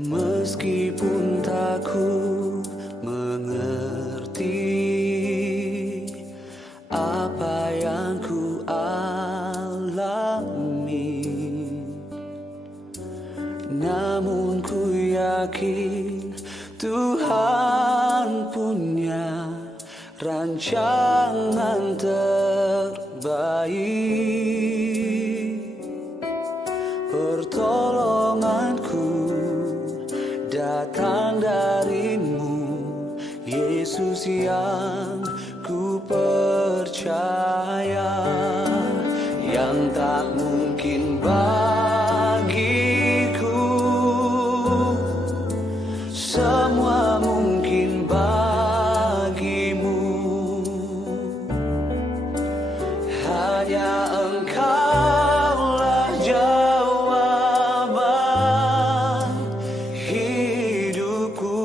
Meskipun tak ku mengerti apa yang ku alami, namun ku yakin Tuhan punya rancangan terbaik. Pertolonganku datang darimu, Yesus yang ku percaya. Yang tak mungkin bagiku, semua mungkin bagimu. Hanya Engkaulah jawaban hidupku.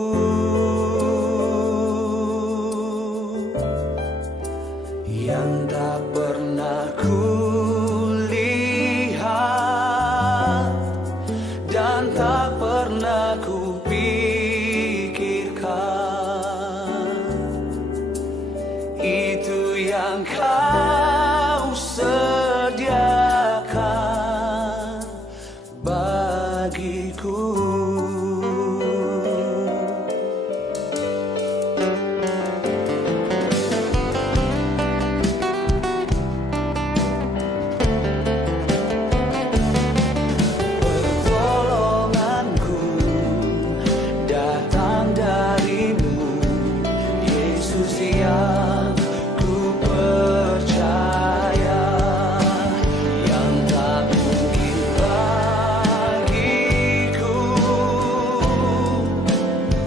Yang tak pernah ku lihat dan tak pernah ku pikirkan, itu yang Kau sediakan bagiku. Pertolonganku datang darimu, Yesus yang ku percaya. Yang tak mungkin bagiku,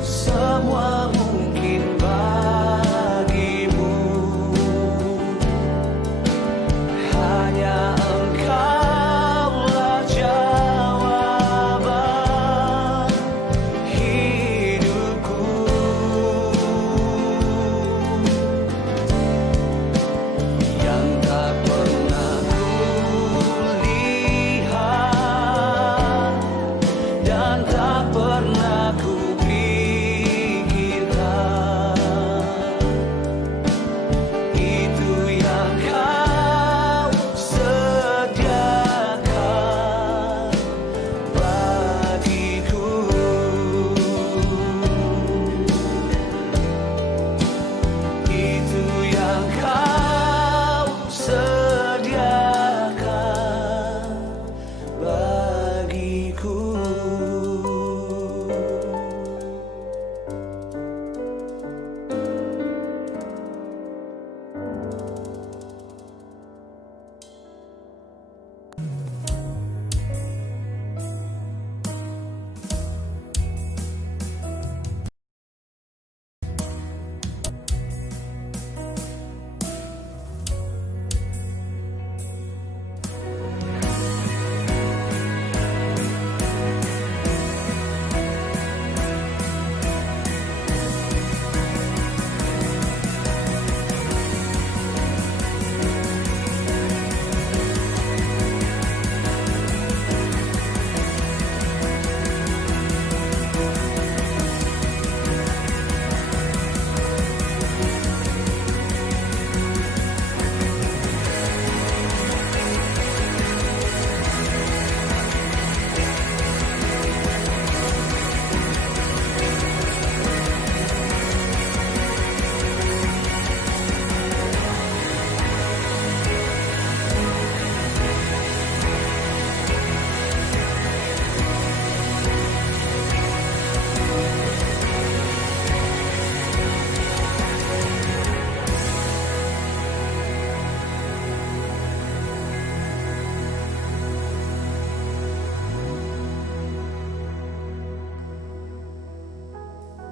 semua mungkin bagimu. Hanya Engkaulah jawaban hidupku. Yang tak pernah ku lihat dan tak pernah ku pikirkan, itu yang Kau sediakan bagiku. Itu yang Kau sediakan bagiku.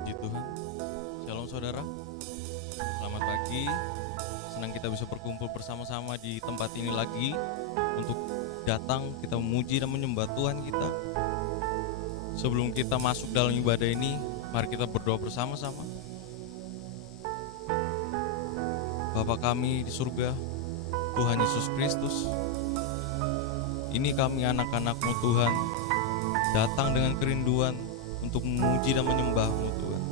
Puji Tuhan. Shalom saudara. Selamat pagi. Senang kita bisa berkumpul bersama-sama di tempat ini lagi untuk datang kita memuji dan menyembah Tuhan kita. Sebelum kita masuk dalam ibadah ini, mari kita berdoa bersama-sama. Bapa kami di surga, Tuhan Yesus Kristus. Ini kami anak-anak-Mu Tuhan, datang dengan kerinduan untuk memuji dan menyembah-Mu Tuhan.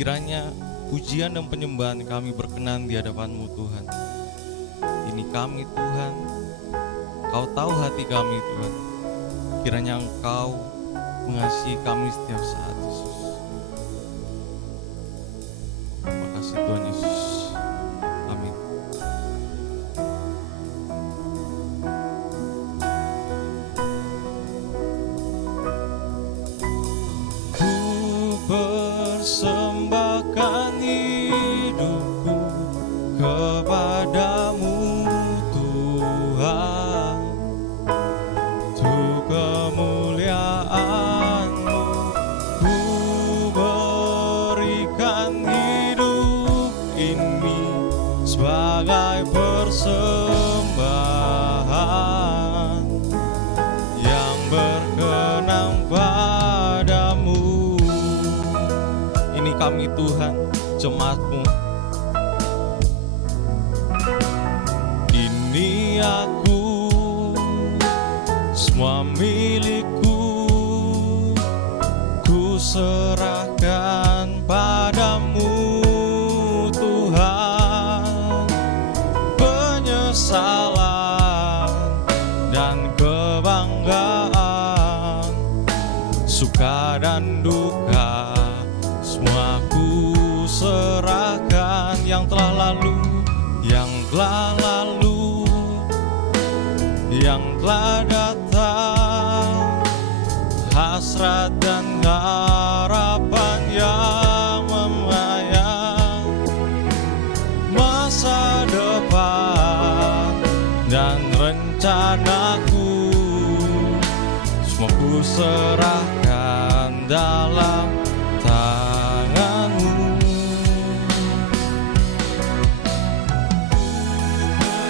Kiranya pujian dan penyembahan kami berkenan di hadapan-Mu Tuhan. Ini kami Tuhan, Kau tahu hati kami Tuhan. Kiranya Engkau mengasihi kami setiap saat Yesus. Terima kasih Tuhan Yesus. Amin. Ku persembahkan hidupku kepadamu Tuhan, untuk kemuliaan-Mu ku berikan hidup ini sebagai persembahan yang berkenan padamu. Ini kami Tuhan, jemaat-Mu. Ini aku, semua milikku, ku serahkan padamu Tuhan. Penyesalan dan kebanggaan, suka dan duka, semua ku serahkan. Yang telah lalu, yang telah lalu, yang telah datang, hasrat dan harapan yang memayang, masa depan dan rencanaku, semua ku serahkan dalam tangan-Mu.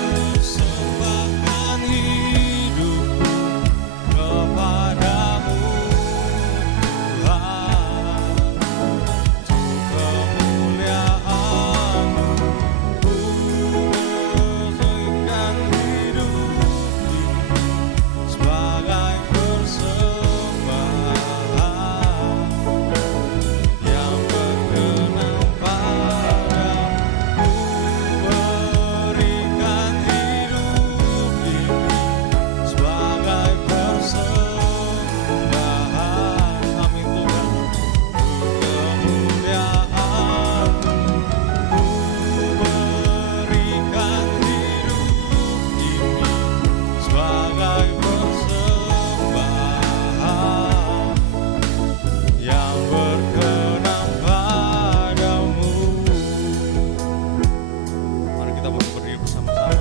Persembahkan hidupku kepadamu Tuhan, untuk kemuliaan-Mu ku berikan hidup ini sebagai persembahan yang berkenan padamu. Berikan hidup ini sebagai persembahan, amin Tuhan, kemuliaan-Mu. Berikan hidup ini sebagai persembahan yang berkenan padamu. Mari kita berdiri bersama-sama.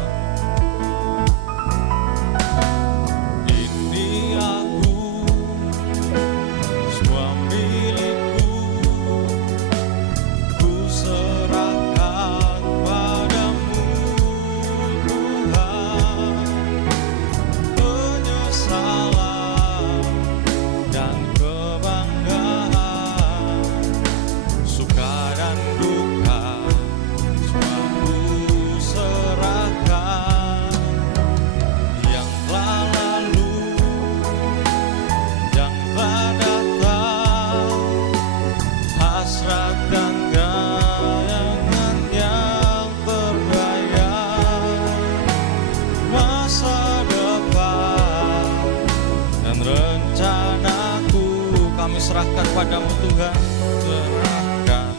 Ini aku, semua milikku, ku serahkan padamu Tuhan. Penyesalan dan kebanggaan, suka dan duka, semua ku serahkan. Yang telah lalu, yang telah datang, hasrat dan gayangan yang terbayang, masa depan dan rencanaku, kami serahkan padamu Tuhan, serahkan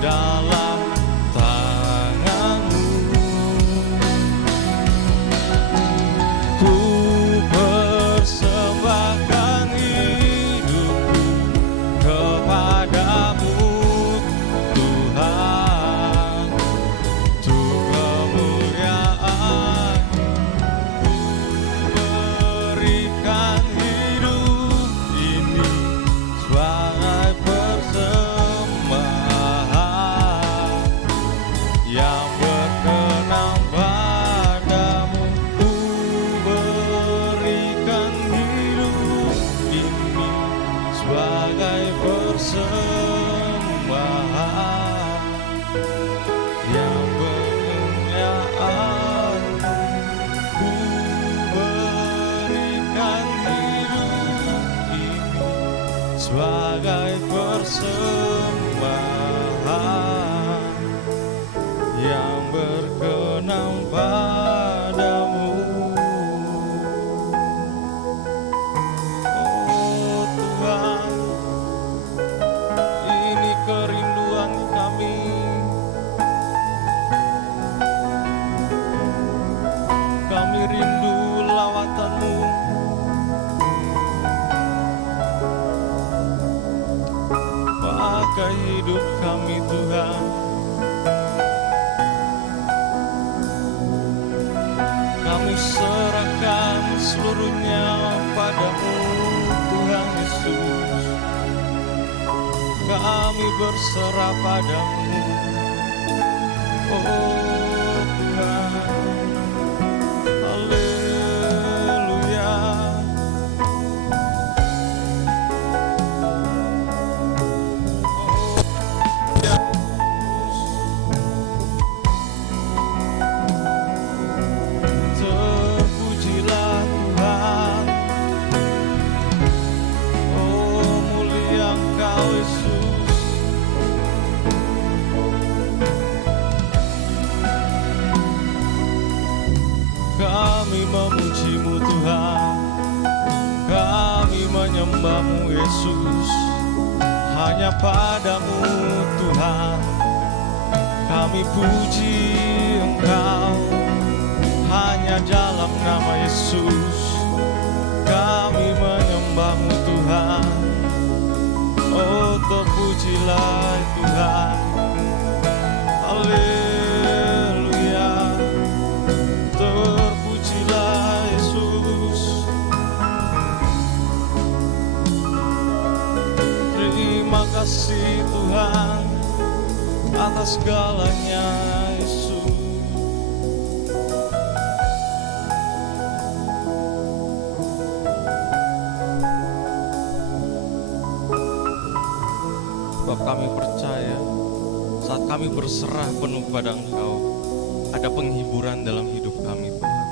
dalam tangan-Mu. Ku persembahkan hidupku kepadamu Tuhan, untuk kemuliaan-Mu ku berikan hidup ini sebagai persembahan hidup kami Tuhan. Kami serahkan seluruhnya padamu Tuhan Yesus. Kami berserah padamu, oh Tuhan. Haleluya. Terpujilah Tuhan, oh mulia Engkau Yesus. Kami memuji-Mu Tuhan, kami menyembah-Mu Yesus. Hanya padamu Tuhan kami puji Engkau. Hanya dalam nama Yesus kami menyembah-Mu Tuhan. Oh terpujilah Tuhan. Haleluya. Terpujilah Yesus. Terima kasih Tuhan atas segalanya Yesus. Sebab kami percaya saat kami berserah penuh pada Engkau, ada penghiburan dalam hidup kami Tuhan.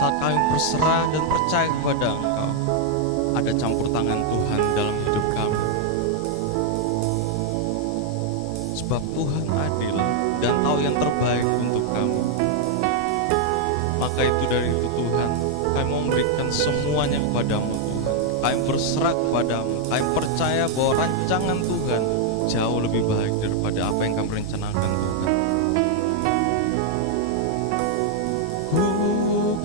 Saat kami berserah dan percaya kepada Engkau, ada campur tangan Tuhan dalam hidup kami. Sebab Tuhan adil dan tahu yang terbaik untuk kami. Maka itu dari itu Tuhan, kami mau memberikan semuanya kepadamu Tuhan. Kami berserah kepadamu. Kami percaya bahwa rancangan Tuhan jauh lebih baik daripada apa yang kami rencanakan Tuhan. Ku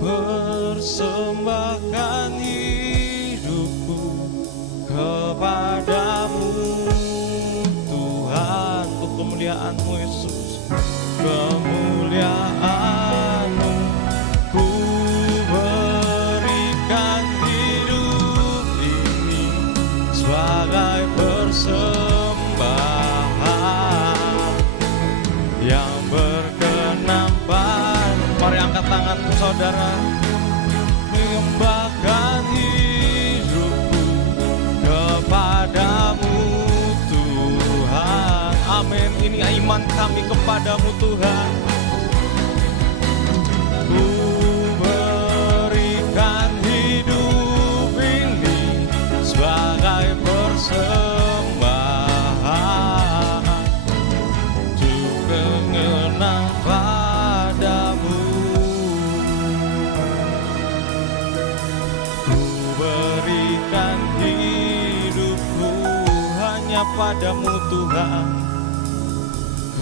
persembahkan hidupku kepadamu Tuhan, untuk kemuliaan-Mu Yesus, kemuliaan-Mu. Ku berikan hidup ini sebagai persembahan yang berkenan padamu. Mari angkat tanganmu saudara, menyembahkan hidupku kepadamu Tuhan. Amin. Ini iman kami kepadamu Tuhan. Ku berikan hidup ini sebagai persembahan untuk mengenang padamu. Ku berikan hidupku hanya padamu Tuhan,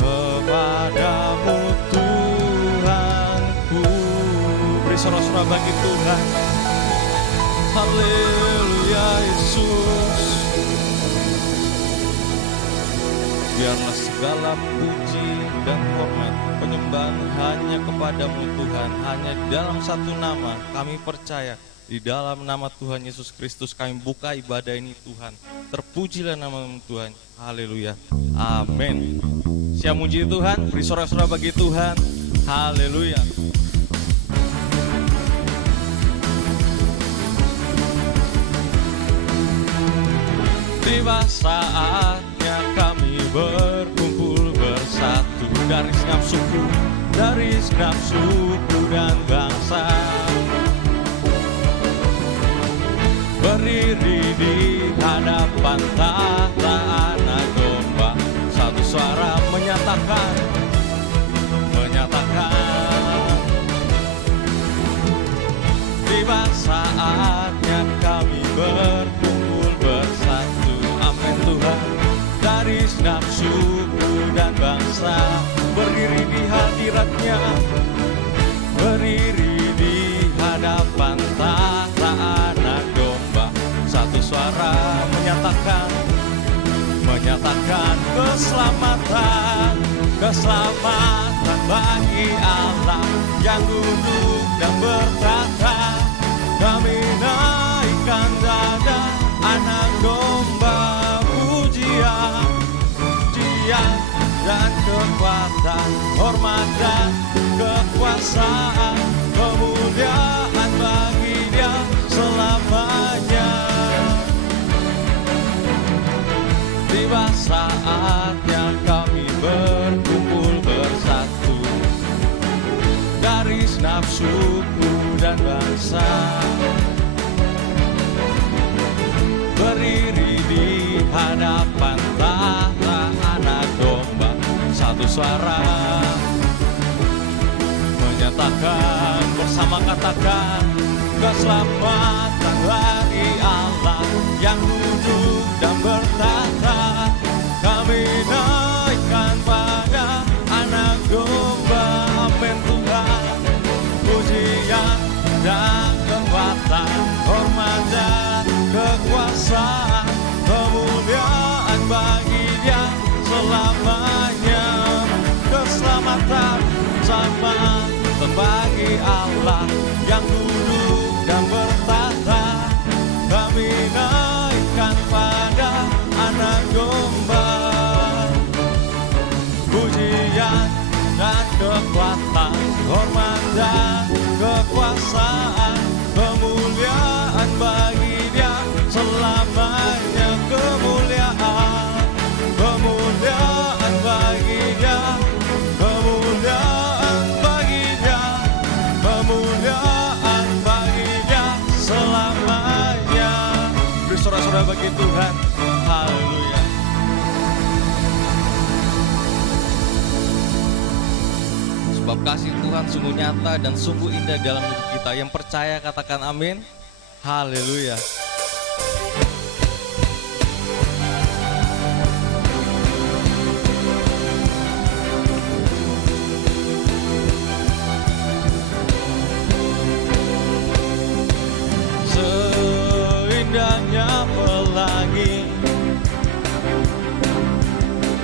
kepadamu Tuhanku. Beri sorak-sorak bagi Tuhan. Haleluya Yesus. Biarlah segala puji dan hormat penyembahan hanya kepadamu Tuhan. Hanya dalam satu nama kami percaya, di dalam nama Tuhan Yesus Kristus kami buka ibadah ini Tuhan. Terpujilah nama-Mu Tuhan. Haleluya. Amin. Siap muji Tuhan, beri sorak-sorak bagi Tuhan. Haleluya. Tiba saatnya kami berkumpul bersatu dari segenap suku dan bangsa, berdiri di hadapan tahta Anak Domba, satu suara menyatakan tiba saatnya kami berkumpul bersatu. Amin Tuhan. Dari segenap suku dan bangsa, berdiri di hadirat-Nya, menyatakan keselamatan, keselamatan bagi Allah yang duduk dan bertata. Kami naikkan dada, anak domba, pujian, pujian dan kekuatan, hormat dan kekuasaan, kemuliaan bagi Dia selamanya. Tiba saatnya kami berkumpul bersatu, dari segenap suku dan bangsa, berdiri di hadapan tahta anak domba, satu suara menyatakan bersama, katakan keselamatan dari Allah yang duduk dan bertata. Kami naikkan pada anak domba, amin Tuhan. Pujian dan kekuatan, hormat dan kekuasaan, kemuliaan bagi Dia selamanya. Keselamatan sama bagi Allah yang duduk dan bertata. Kami naikkan pada anak domba, pujian dan kekuatan, hormat dan kekuasaan, kemuliaan bagi Dia selamanya. Kemuliaan, kemuliaan bagi Dia, kemuliaan bagi Dia, kemuliaan bagi Dia selamanya. Beri sorak-sorai bagi Tuhan. Haleluya. Sebab kasih Tuhan sungguh nyata dan sungguh indah dalam hidup kita. Yang percaya katakan amin. Haleluya. Seindahnya pelangi,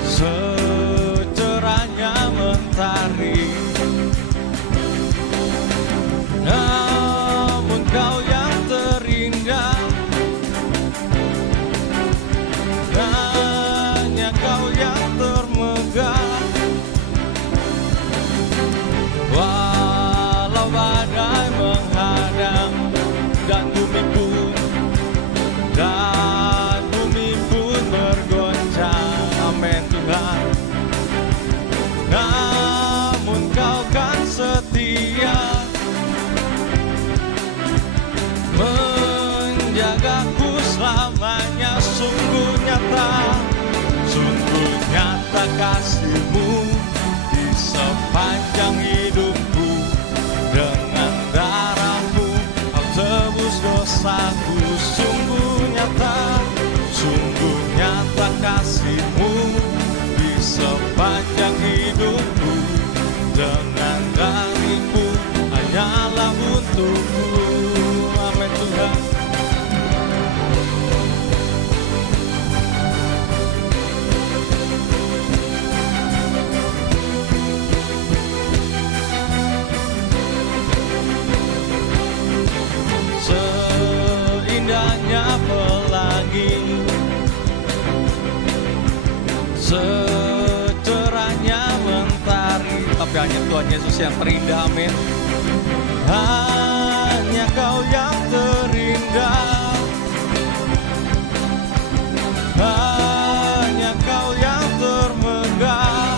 secerahnya mentari, namun Kau yang terindah, hanya Kau yang termegah. Walau badai menghadang dan bumi pun bergoncang, amin Tuhan. Namun Kau kan setia, menjagaku selamanya. Sungguh nyata kasih-Mu di sepanjang hidupku. Dengan darah-Mu Kau tebus dosaku. Sungguh nyata kasih-Mu di sepanjang hidupku. Dengan darah-Mu hanyalah untukku, amin Tuhan. Seindahnya pelangi, secerahnya mentari, tapi hanya Tuhan Yesus yang terindah, amin. Hanya Kau yang terindah, hanya Kau yang termegah.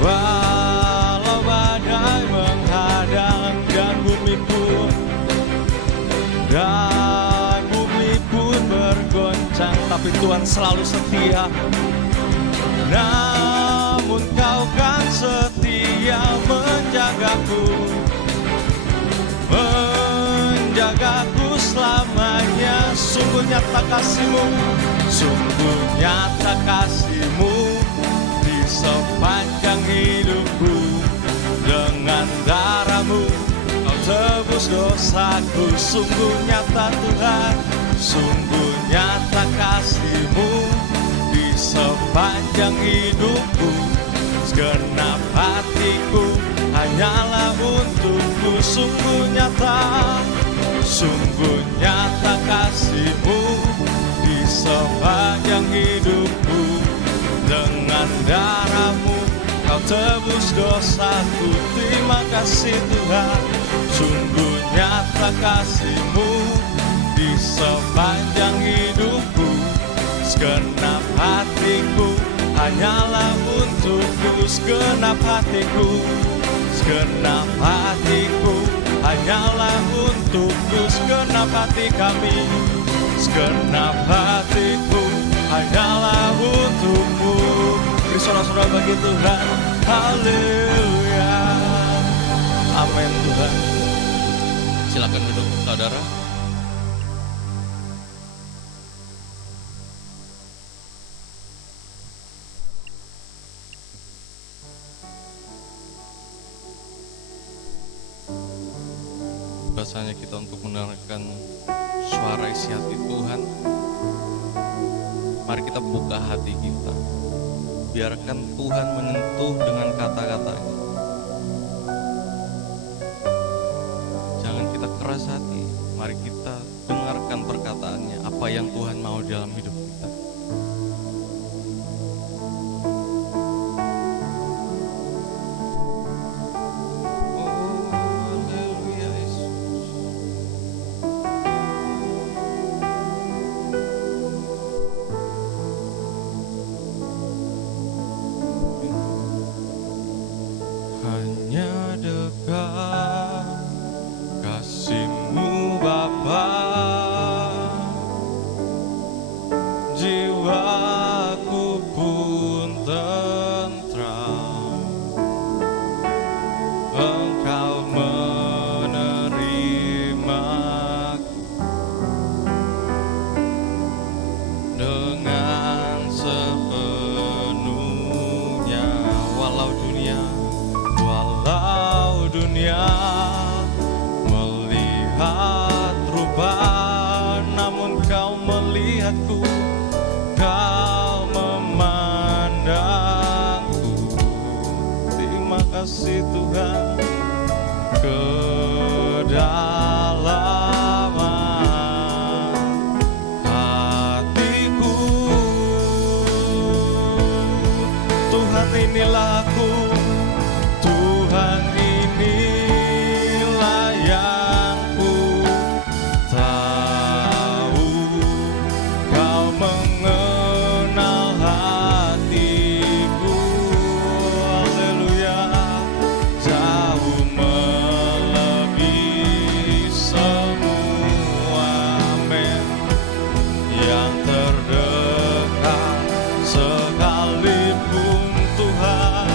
Walau badai menghadang dan bumi pun bergoncang, tapi Tuhan selalu setia. Namun Kau kan setia menjagaku, menjagaku selamanya. Sungguh nyata kasih-Mu, sungguh nyata kasih-Mu di sepanjang hidupku. Dengan darah-Mu Kau tebus dosaku. Sungguh nyata Tuhan, sungguh nyata kasih-Mu di sepanjang hidupku. Segenap hatiku hanyalah untukmu. Sungguh nyata kasih-Mu di sepanjang hidupku. Dengan darah-Mu Kau tebus dosaku. Terima kasih Tuhan. Sungguh nyata kasih-Mu di sepanjang hidupku. Segenap hatiku hanyalah untukmu. Segenap hatiku hanyalah untukmu. Segenap hati kami, segenap hatiku hanyalah untukmu. Beri sorak-sorak bagi Tuhan. Haleluya. Amin Tuhan. Silakan duduk saudara. Bahasanya kita untuk mendengarkan suara isi hati Tuhan. Mari kita buka hati kita. Biarkan Tuhan menyentuh dengan kata-katanya. Jangan kita keras hati. Mari kita dengarkan perkataannya. Apa yang Tuhan mau dalam hidup kita. Hanya dekat kasih-Mu Bapa, jiwaku pun tentram. Engkau menerimaku dengan sepenuhnya. Walau dunia melihat rubah, namun Kau melihatku, Kau memandangku. Terima kasih Tuhan. Kedalaman hatiku, Tuhan inilah aku. Tuhan inilah yang ku tahu. Kau mengenal hatiku. Haleluya. Jauh melebihi semua, amin. Yang terdekat sekalipun Tuhan.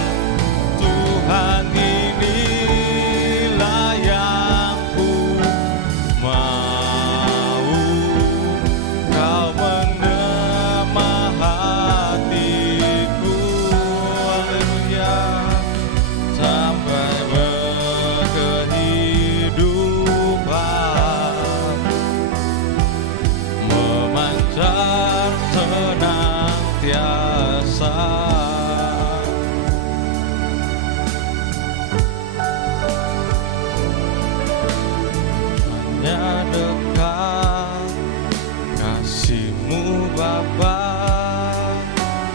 Tuhan inilah yang ku mau. Kau menjamah hatiku. Haleluya. Sampai berkehidupan memancar senantiasa. Hanya dekat kasih-Mu Bapa,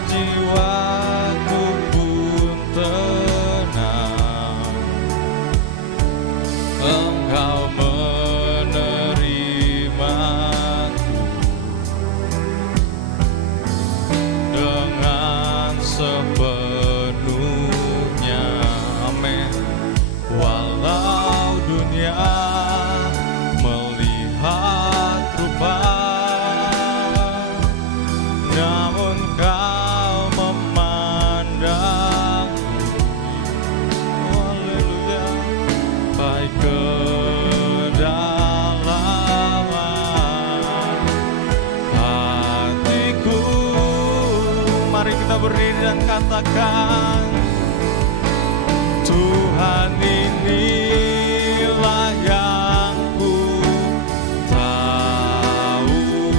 jiwaku pun tenang. Engkau menerimaku dengan sepenuhnya, amin. Walau dunia melihat rubah, namun Kau memandangku. Haleluya. Baik kedalaman hatiku. Mari kita berdiri dan katakan, Tuhan inilah yang ku tahu.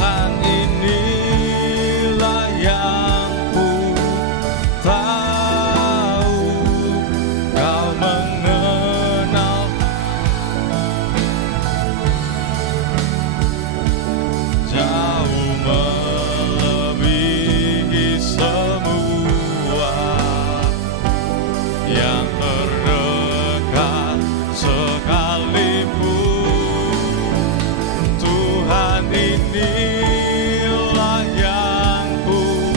Tuhan inilah yang ku tahu, Kau mengenal jauh melebihi semua yang terdekat sekalipun. Tuhan inilah yang ku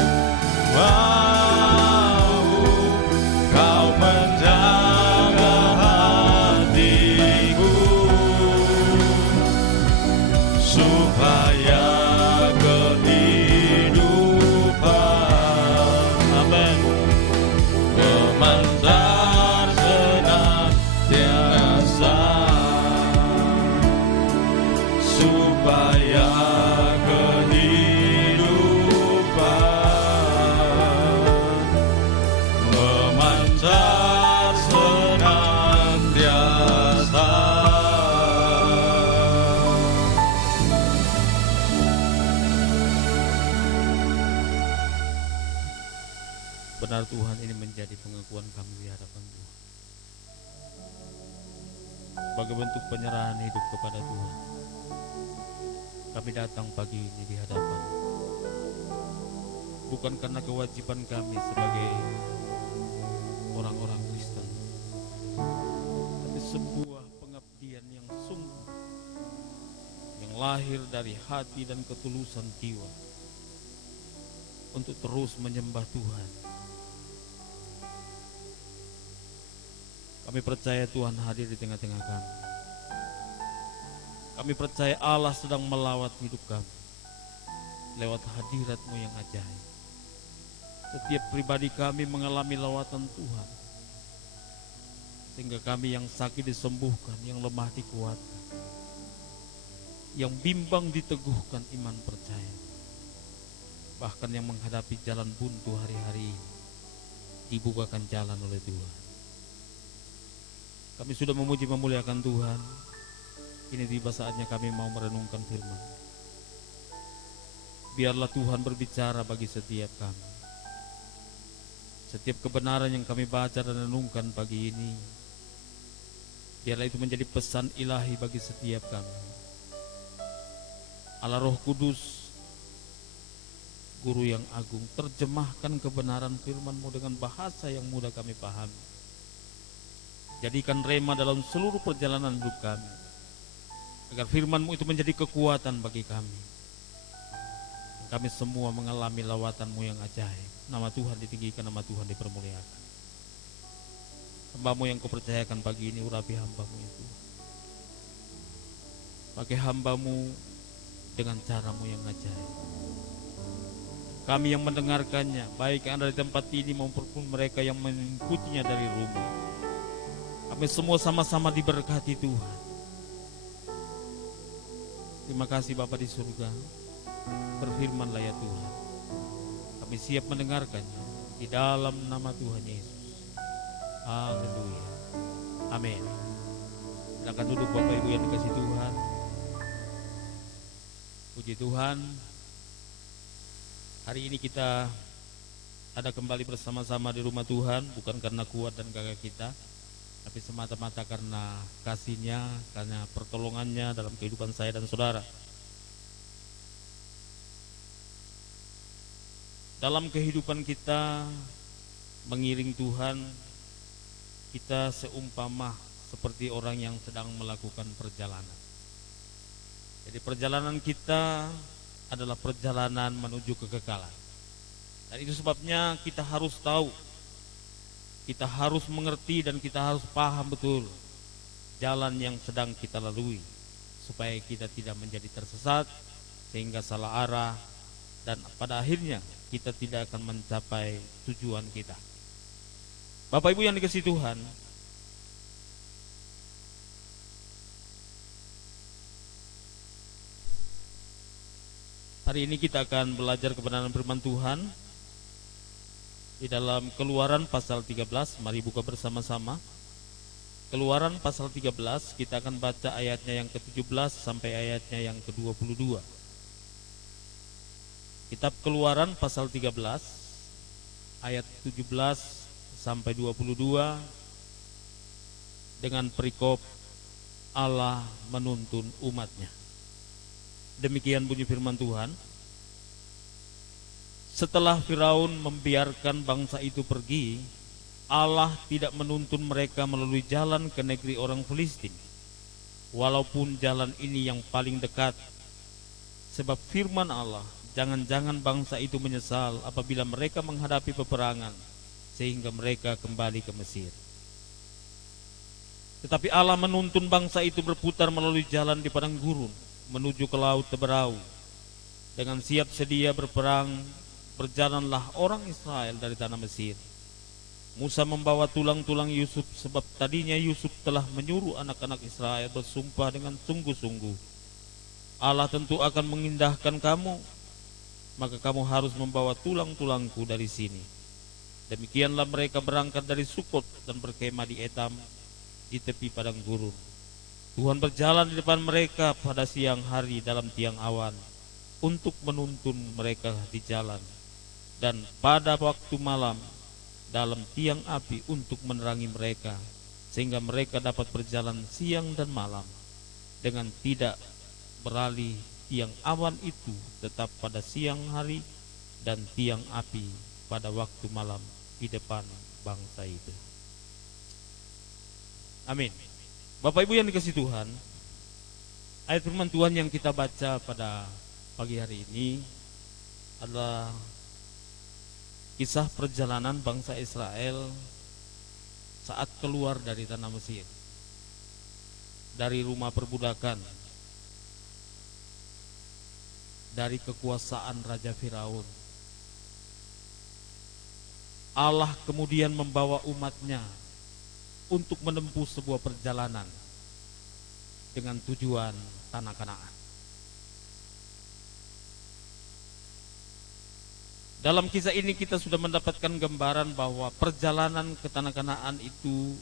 mau, Kau menjaga hatiku supaya kehidupan, amin, memancar senantiasa, supaya kehidupan memancar senantiasa. Benar Tuhan, ini menjadi pengakuan kami di hadapan Tuhan. Sebagai bentuk penyerahan hidup kepada Tuhan, kami datang pagi ini di hadapan, bukan karena kewajiban kami sebagai orang-orang Kristen, tapi sebuah pengabdian yang sungguh, yang lahir dari hati dan ketulusan jiwa, untuk terus menyembah Tuhan. Kami percaya Tuhan hadir di tengah-tengah kami. Kami percaya Allah sedang melawat hidup kami lewat hadirat-Mu yang ajaib. Setiap pribadi kami mengalami lawatan Tuhan, sehingga kami yang sakit disembuhkan, yang lemah dikuatkan, yang bimbang diteguhkan iman percaya. Bahkan yang menghadapi jalan buntu hari-hari ini dibukakan jalan oleh Tuhan. Kami sudah memuji memuliakan Tuhan. Ini tiba saatnya kami mau merenungkan firman. Biarlah Tuhan berbicara bagi setiap kami. Setiap kebenaran yang kami baca dan renungkan pagi ini, biarlah itu menjadi pesan ilahi bagi setiap kami. Allah Roh Kudus, Guru yang agung, terjemahkan kebenaran firman-Mu dengan bahasa yang mudah kami pahami. Jadikan rema dalam seluruh perjalanan hidup kami, agar firman-Mu itu menjadi kekuatan bagi kami. Kami semua mengalami lawatan-Mu yang ajaib. Nama Tuhan ditinggikan, nama Tuhan dipermuliakan. Hamba-Mu yang Kau percayakan pagi ini, urapi hamba-Mu itu. Pakai hamba-Mu dengan cara-Mu yang ajaib. Kami yang mendengarkannya, baik yang ada di tempat ini maupun mereka yang mengikutinya dari rumah, kami semua sama-sama diberkati Tuhan. Terima kasih Bapa di surga. Berfirmanlah ya Tuhan. Kami siap mendengarkannya di dalam nama Tuhan Yesus. Haleluya. Amin. Silakan duduk Bapak Ibu yang dikasihi Tuhan. Puji Tuhan. Hari ini kita ada kembali bersama-sama di rumah Tuhan, bukan karena kuat dan gagah kita, tapi semata-mata karena kasih-Nya, karena pertolongannya dalam kehidupan saya dan saudara. Dalam kehidupan kita mengiring Tuhan, kita seumpama seperti orang yang sedang melakukan perjalanan. Jadi perjalanan kita adalah perjalanan menuju kekekalan. Dan itu sebabnya kita harus tahu, kita harus mengerti, dan kita harus paham betul jalan yang sedang kita lalui, supaya kita tidak menjadi tersesat sehingga salah arah, dan pada akhirnya kita tidak akan mencapai tujuan kita. Bapak Ibu yang dikasihi Tuhan, hari ini kita akan belajar kebenaran firman Tuhan di dalam Keluaran pasal 13. Mari buka bersama-sama. Keluaran pasal 13, kita akan baca ayatnya yang ke-17 sampai ayatnya yang ke-22. Kitab Keluaran pasal 13 ayat 17 sampai 22 dengan perikop Allah menuntun umatnya. Demikian bunyi firman Tuhan. Setelah Firaun membiarkan bangsa itu pergi, Allah tidak menuntun mereka melalui jalan ke negeri orang Filistin, walaupun jalan ini yang paling dekat. Sebab firman Allah, jangan-jangan bangsa itu menyesal apabila mereka menghadapi peperangan, sehingga mereka kembali ke Mesir. Tetapi Allah menuntun bangsa itu berputar melalui jalan di padang gurun, menuju ke laut Teberau. Dengan siap sedia berperang, berjalanlah orang Israel dari tanah Mesir. Musa membawa tulang-tulang Yusuf, sebab tadinya Yusuf telah menyuruh anak-anak Israel bersumpah dengan sungguh-sungguh, Allah tentu akan mengindahkan kamu, maka kamu harus membawa tulang-tulangku dari sini. Demikianlah mereka berangkat dari Sukot dan berkemah di Etam, di tepi padang gurun. Tuhan berjalan di depan mereka pada siang hari dalam tiang awan, untuk menuntun mereka di jalan, dan pada waktu malam dalam tiang api untuk menerangi mereka, sehingga mereka dapat berjalan siang dan malam dengan tidak beralih. Tiang awan itu tetap pada siang hari dan tiang api pada waktu malam di depan bangsa itu. Amin. Bapak Ibu yang dikasihi Tuhan, ayat firman Tuhan yang kita baca pada pagi hari ini adalah kisah perjalanan bangsa Israel saat keluar dari tanah Mesir, dari rumah perbudakan, dari kekuasaan Raja Firaun. Allah kemudian membawa umatnya untuk menempuh sebuah perjalanan dengan tujuan tanah Kanaan. Dalam kisah ini kita sudah mendapatkan gambaran bahwa perjalanan ke tanah Kanaan itu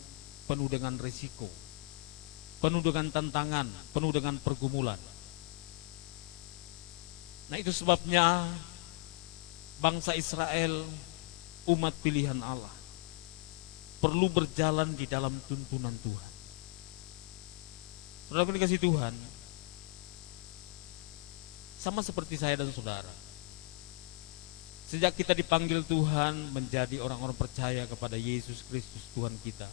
penuh dengan risiko, penuh dengan tantangan, penuh dengan pergumulan. Nah, itu sebabnya bangsa Israel, umat pilihan Allah, perlu berjalan di dalam tuntunan Tuhan. Saudara dikasihi Tuhan, sama seperti saya dan saudara, sejak kita dipanggil Tuhan menjadi orang-orang percaya kepada Yesus Kristus Tuhan kita,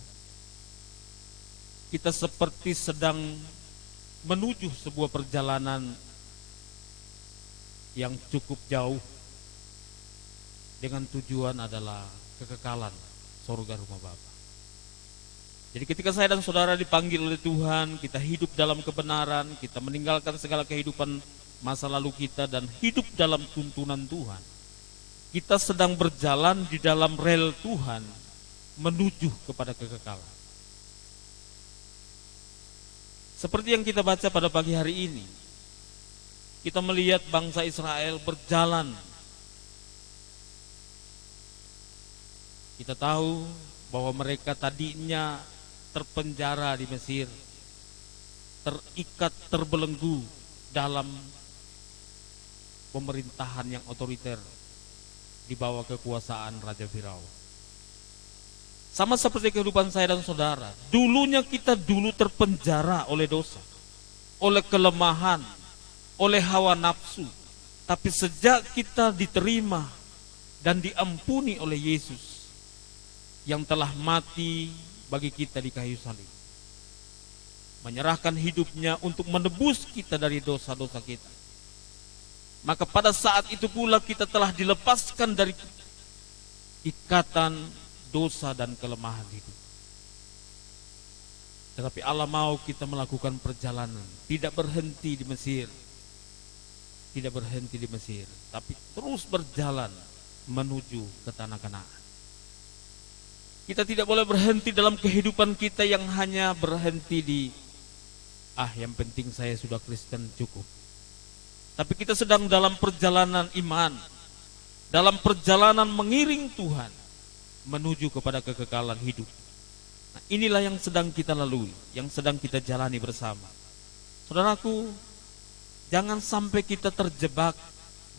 kita seperti sedang menuju sebuah perjalanan yang cukup jauh, dengan tujuan adalah kekekalan surga rumah Bapa. Jadi ketika saya dan saudara dipanggil oleh Tuhan, kita hidup dalam kebenaran, kita meninggalkan segala kehidupan masa lalu kita dan hidup dalam tuntunan Tuhan. Kita sedang berjalan di dalam rel Tuhan menuju kepada kekekalan. Seperti yang kita baca pada pagi hari ini, kita melihat bangsa Israel berjalan. Kita tahu bahwa mereka tadinya terpenjara di Mesir, terikat, terbelenggu dalam pemerintahan yang otoriter di bawah kekuasaan Raja Firaun. Sama seperti kehidupan saya dan saudara, dulunya kita terpenjara oleh dosa, oleh kelemahan, oleh hawa nafsu. Tapi sejak kita diterima dan diampuni oleh Yesus yang telah mati bagi kita di kayu salib, menyerahkan hidupnya untuk menebus kita dari dosa-dosa kita, maka pada saat itu pula kita telah dilepaskan dari ikatan dosa dan kelemahan hidup. Tetapi Allah mau kita melakukan perjalanan, tidak berhenti di Mesir, tapi terus berjalan menuju ke tanah Kanaan. Kita tidak boleh berhenti dalam kehidupan kita yang hanya berhenti di yang penting saya sudah Kristen cukup. Tapi kita sedang dalam perjalanan iman, dalam perjalanan mengiring Tuhan menuju kepada kekekalan hidup. Nah, inilah yang sedang kita lalui, yang sedang kita jalani bersama. Saudaraku, jangan sampai kita terjebak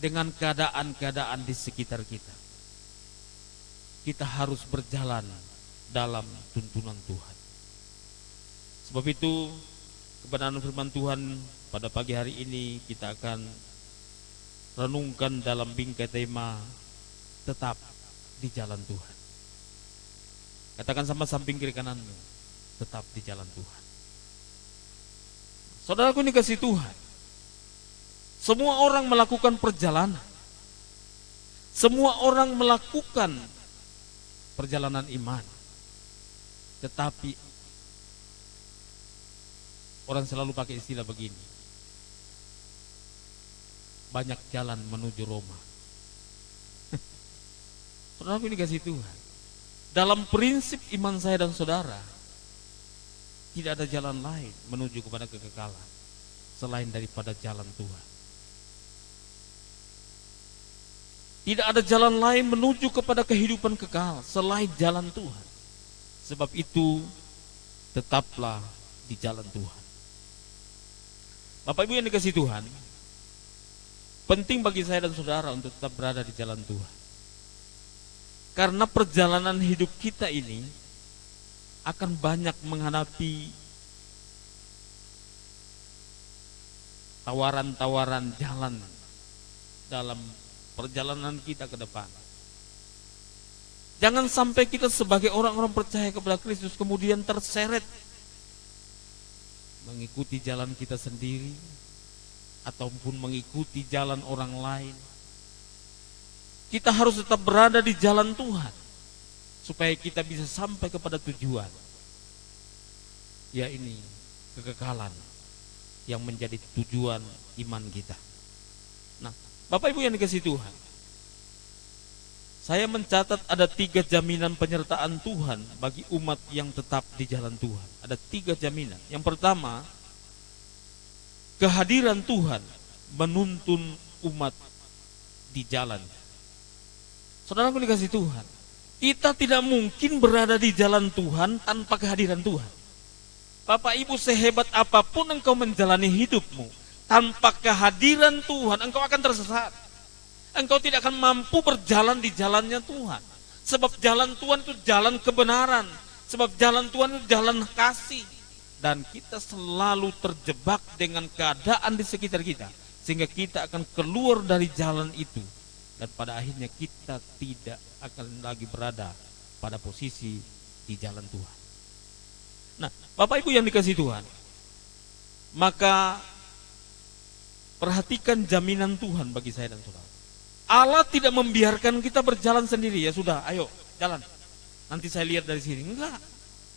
dengan keadaan-keadaan di sekitar kita. Kita harus berjalan dalam tuntunan Tuhan. Sebab itu kebenaran firman Tuhan pada pagi hari ini kita akan renungkan dalam bingkai tema tetap di jalan Tuhan. Katakan sama samping kiri kananmu, tetap di jalan Tuhan. Saudaraku ini kasih Tuhan, semua orang melakukan perjalanan. Semua orang melakukan perjalanan iman. Tetapi orang selalu pakai istilah begini, banyak jalan menuju Roma. Saudaraku ini kasih Tuhan, dalam prinsip iman saya dan saudara, tidak ada jalan lain menuju kepada kekekalan selain daripada jalan Tuhan. Tidak ada jalan lain menuju kepada kehidupan kekal selain jalan Tuhan. Sebab itu tetaplah di jalan Tuhan. Bapak Ibu yang dikasihi Tuhan, penting bagi saya dan saudara untuk tetap berada di jalan Tuhan. Karena perjalanan hidup kita ini akan banyak menghadapi tawaran-tawaran jalan dalam perjalanan kita ke depan. Jangan sampai kita sebagai orang-orang percaya kepada Kristus kemudian terseret mengikuti jalan kita sendiri ataupun mengikuti jalan orang lain. Kita harus tetap berada di jalan Tuhan supaya kita bisa sampai kepada tujuan, yaitu kekekalan yang menjadi tujuan iman kita. Nah, Bapak Ibu yang dikasihi Tuhan, saya mencatat ada 3 jaminan penyertaan Tuhan bagi umat yang tetap di jalan Tuhan. Ada 3 jaminan. Yang pertama, kehadiran Tuhan menuntun umat di jalan. Saudaraku dikasihi Tuhan, kita tidak mungkin berada di jalan Tuhan tanpa kehadiran Tuhan. Bapak Ibu, sehebat apapun engkau menjalani hidupmu, tanpa kehadiran Tuhan engkau akan tersesat. Engkau tidak akan mampu berjalan di jalannya Tuhan. Sebab jalan Tuhan itu jalan kebenaran. Sebab jalan Tuhan itu jalan kasih. Dan kita selalu terjebak dengan keadaan di sekitar kita, sehingga kita akan keluar dari jalan itu. Dan pada akhirnya kita tidak akan lagi berada pada posisi di jalan Tuhan. Nah, Bapak Ibu yang dikasihi Tuhan, maka perhatikan jaminan Tuhan bagi saya dan saudara. Allah tidak membiarkan kita berjalan sendiri. Ya sudah, ayo jalan, nanti saya lihat dari sini. Enggak.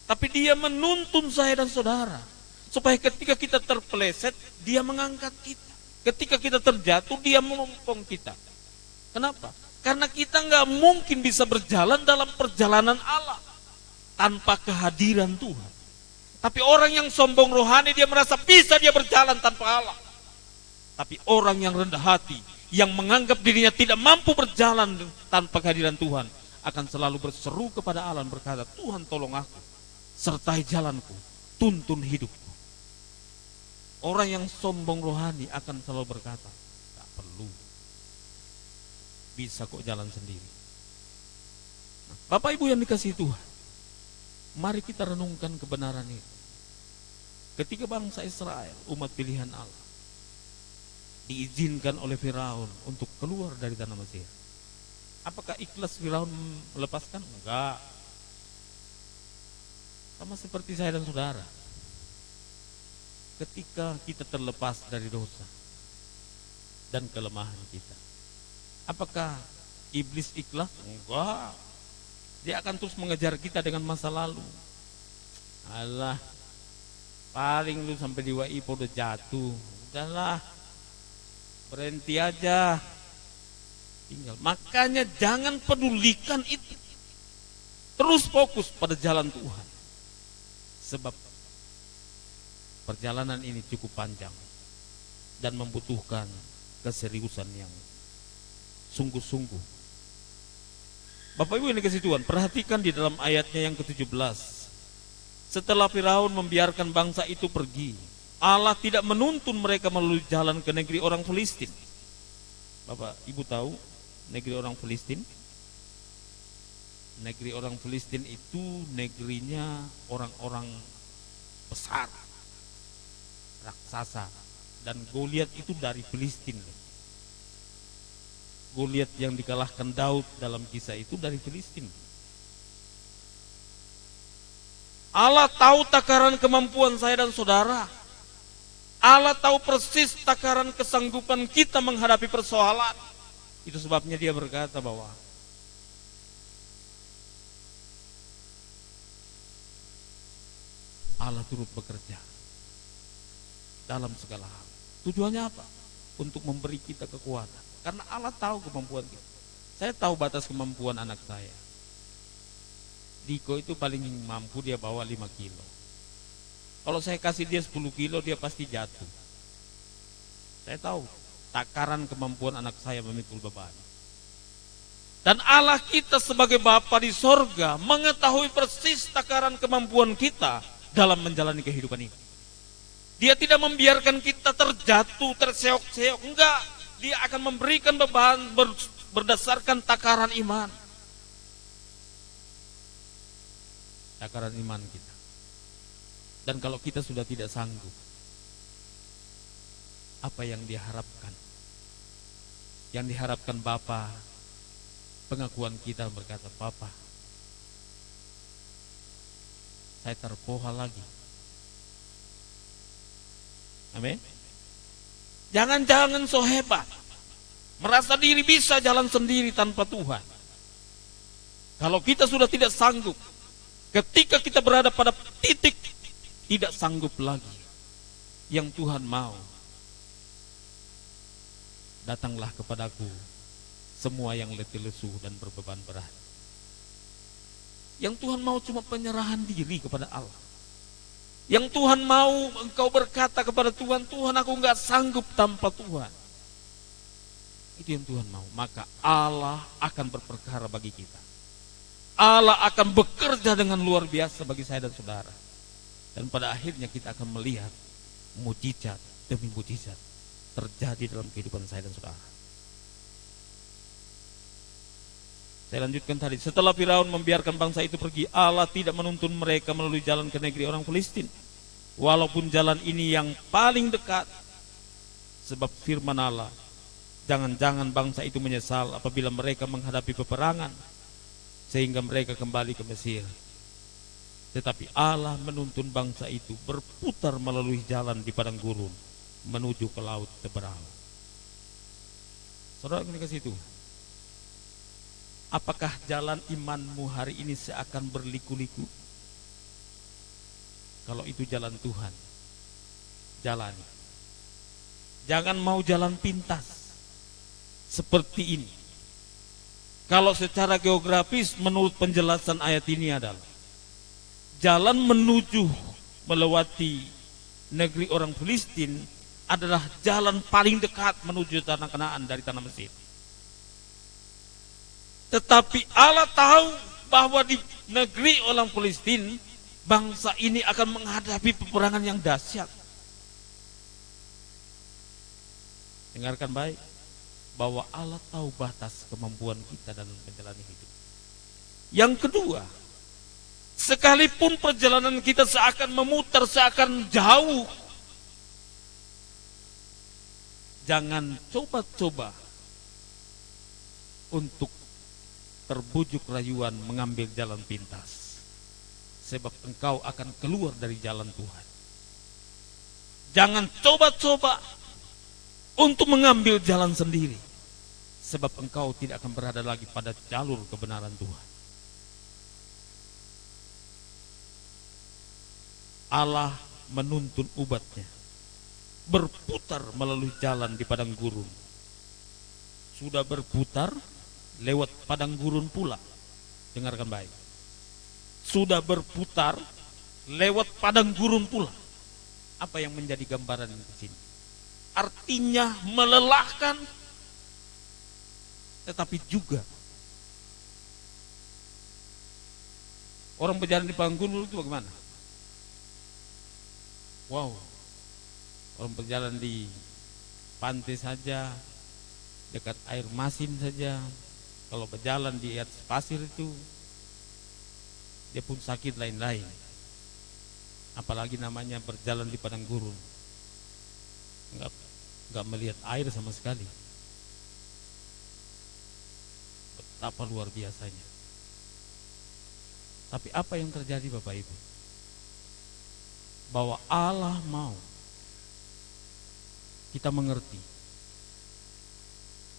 Tapi dia menuntun saya dan saudara supaya ketika kita terpeleset, dia mengangkat kita. Ketika kita terjatuh, dia menolong kita. Kenapa? Karena kita nggak mungkin bisa berjalan dalam perjalanan Allah tanpa kehadiran Tuhan. Tapi orang yang sombong rohani, dia merasa bisa dia berjalan tanpa Allah. Tapi orang yang rendah hati, yang menganggap dirinya tidak mampu berjalan tanpa kehadiran Tuhan, akan selalu berseru kepada Allah dan berkata, Tuhan tolong aku, sertai jalanku, tuntun hidupku. Orang yang sombong rohani akan selalu berkata, tak perlu, bisa kok jalan sendiri. Nah, Bapak Ibu yang dikasihi Tuhan, mari kita renungkan kebenaran itu. Ketika bangsa Israel, umat pilihan Allah, diizinkan oleh Firaun untuk keluar dari tanah Mesir, apakah ikhlas Firaun melepaskan? Enggak. Sama seperti saya dan saudara, ketika kita terlepas dari dosa dan kelemahan kita, apakah iblis ikhlas? Enggak. Dia akan terus mengejar kita dengan masa lalu. Alah, paling lu sampai di WIPO udah jatuh, udahlah, berhenti aja, tinggal. Makanya jangan pedulikan itu, terus fokus pada jalan Tuhan. Sebab perjalanan ini cukup panjang dan membutuhkan keseriusan yang sungguh-sungguh. Bapak Ibu yang dikasihi Tuhan, perhatikan di dalam ayatnya yang ke-17. Setelah Firaun membiarkan bangsa itu pergi, Allah tidak menuntun mereka melalui jalan ke negeri orang Filistin. Bapak Ibu tahu negeri orang Filistin? Negeri orang Filistin itu negerinya orang-orang besar, raksasa. Dan Goliat itu dari Filistin. Goliat yang dikalahkan Daud dalam kisah itu dari Filistin. Allah tahu takaran kemampuan saya dan saudara. Allah tahu persis takaran kesanggupan kita menghadapi persoalan. Itu sebabnya dia berkata bahwa Allah turut bekerja dalam segala hal. Tujuannya apa? Untuk memberi kita kekuatan. Karena Allah tahu kemampuan kita. Saya tahu batas kemampuan anak saya. Diko itu paling mampu dia bawa 5 kilo. Kalau saya kasih dia 10 kilo dia pasti jatuh. Saya tahu takaran kemampuan anak saya memikul beban. Dan Allah kita sebagai Bapa di sorga mengetahui persis takaran kemampuan kita dalam menjalani kehidupan ini. Dia tidak membiarkan kita terjatuh, terseok-seok. Enggak, dia akan memberikan beban berdasarkan takaran iman. Takaran iman kita. Dan kalau kita sudah tidak sanggup, apa yang diharapkan? Yang diharapkan Bapa, pengakuan kita berkata, Papa, saya terpoha lagi. Amin. Jangan-jangan so hebat, merasa diri bisa jalan sendiri tanpa Tuhan. Kalau kita sudah tidak sanggup, ketika kita berada pada titik tidak sanggup lagi, yang Tuhan mau, datanglah kepadaku semua yang letih lesu dan berbeban berat. Yang Tuhan mau cuma penyerahan diri kepada Allah. Yang Tuhan mau engkau berkata kepada Tuhan, Tuhan aku enggak sanggup tanpa Tuhan. Itu yang Tuhan mau. Maka Allah akan berperkara bagi kita. Allah akan bekerja dengan luar biasa bagi saya dan saudara. Dan pada akhirnya kita akan melihat mujizat demi mujizat terjadi dalam kehidupan saya dan saudara. Saya lanjutkan tadi, setelah Firaun membiarkan bangsa itu pergi, Allah tidak menuntun mereka melalui jalan ke negeri orang Filistin. Walaupun jalan ini yang paling dekat. Sebab firman Allah, jangan-jangan bangsa itu menyesal apabila mereka menghadapi peperangan, sehingga mereka kembali ke Mesir. Tetapi Allah menuntun bangsa itu berputar melalui jalan di padang gurun, menuju ke laut seberang. Saudara ini ke situ. Apakah jalan imanmu hari ini seakan berliku-liku? Kalau itu jalan Tuhan, jalani. Jangan mau jalan pintas seperti ini. Kalau secara geografis menurut penjelasan ayat ini adalah jalan menuju melewati negeri orang Filistin adalah jalan paling dekat menuju tanah Kanaan dari tanah Mesir. Tetapi Allah tahu bahwa di negeri orang Filistin bangsa ini akan menghadapi peperangan yang dahsyat. Dengarkan baik, bahwa Allah tahu batas kemampuan kita dalam menjalani hidup. Yang kedua, sekalipun perjalanan kita seakan memutar, seakan jauh, jangan coba-coba untuk terbujuk rayuan mengambil jalan pintas, sebab engkau akan keluar dari jalan Tuhan. Jangan coba-coba untuk mengambil jalan sendiri, sebab engkau tidak akan berada lagi pada jalur kebenaran Tuhan. Allah menuntun umatnya berputar melalui jalan di padang gurun. Sudah berputar lewat padang gurun pula. Dengarkan baik. Sudah berputar lewat padang gurun pula. Apa yang menjadi gambaran di sini? Artinya melelahkan, tetapi juga orang berjalan di padang gurun itu bagaimana? Wow. Orang berjalan di pantai saja dekat air masin saja, kalau berjalan di atas pasir itu dia pun sakit lain-lain. Apalagi namanya berjalan di padang gurun, nggak nggak melihat air sama sekali. Betapa luar biasanya. Tapi apa yang terjadi Bapak Ibu? Bahwa Allah mau kita mengerti.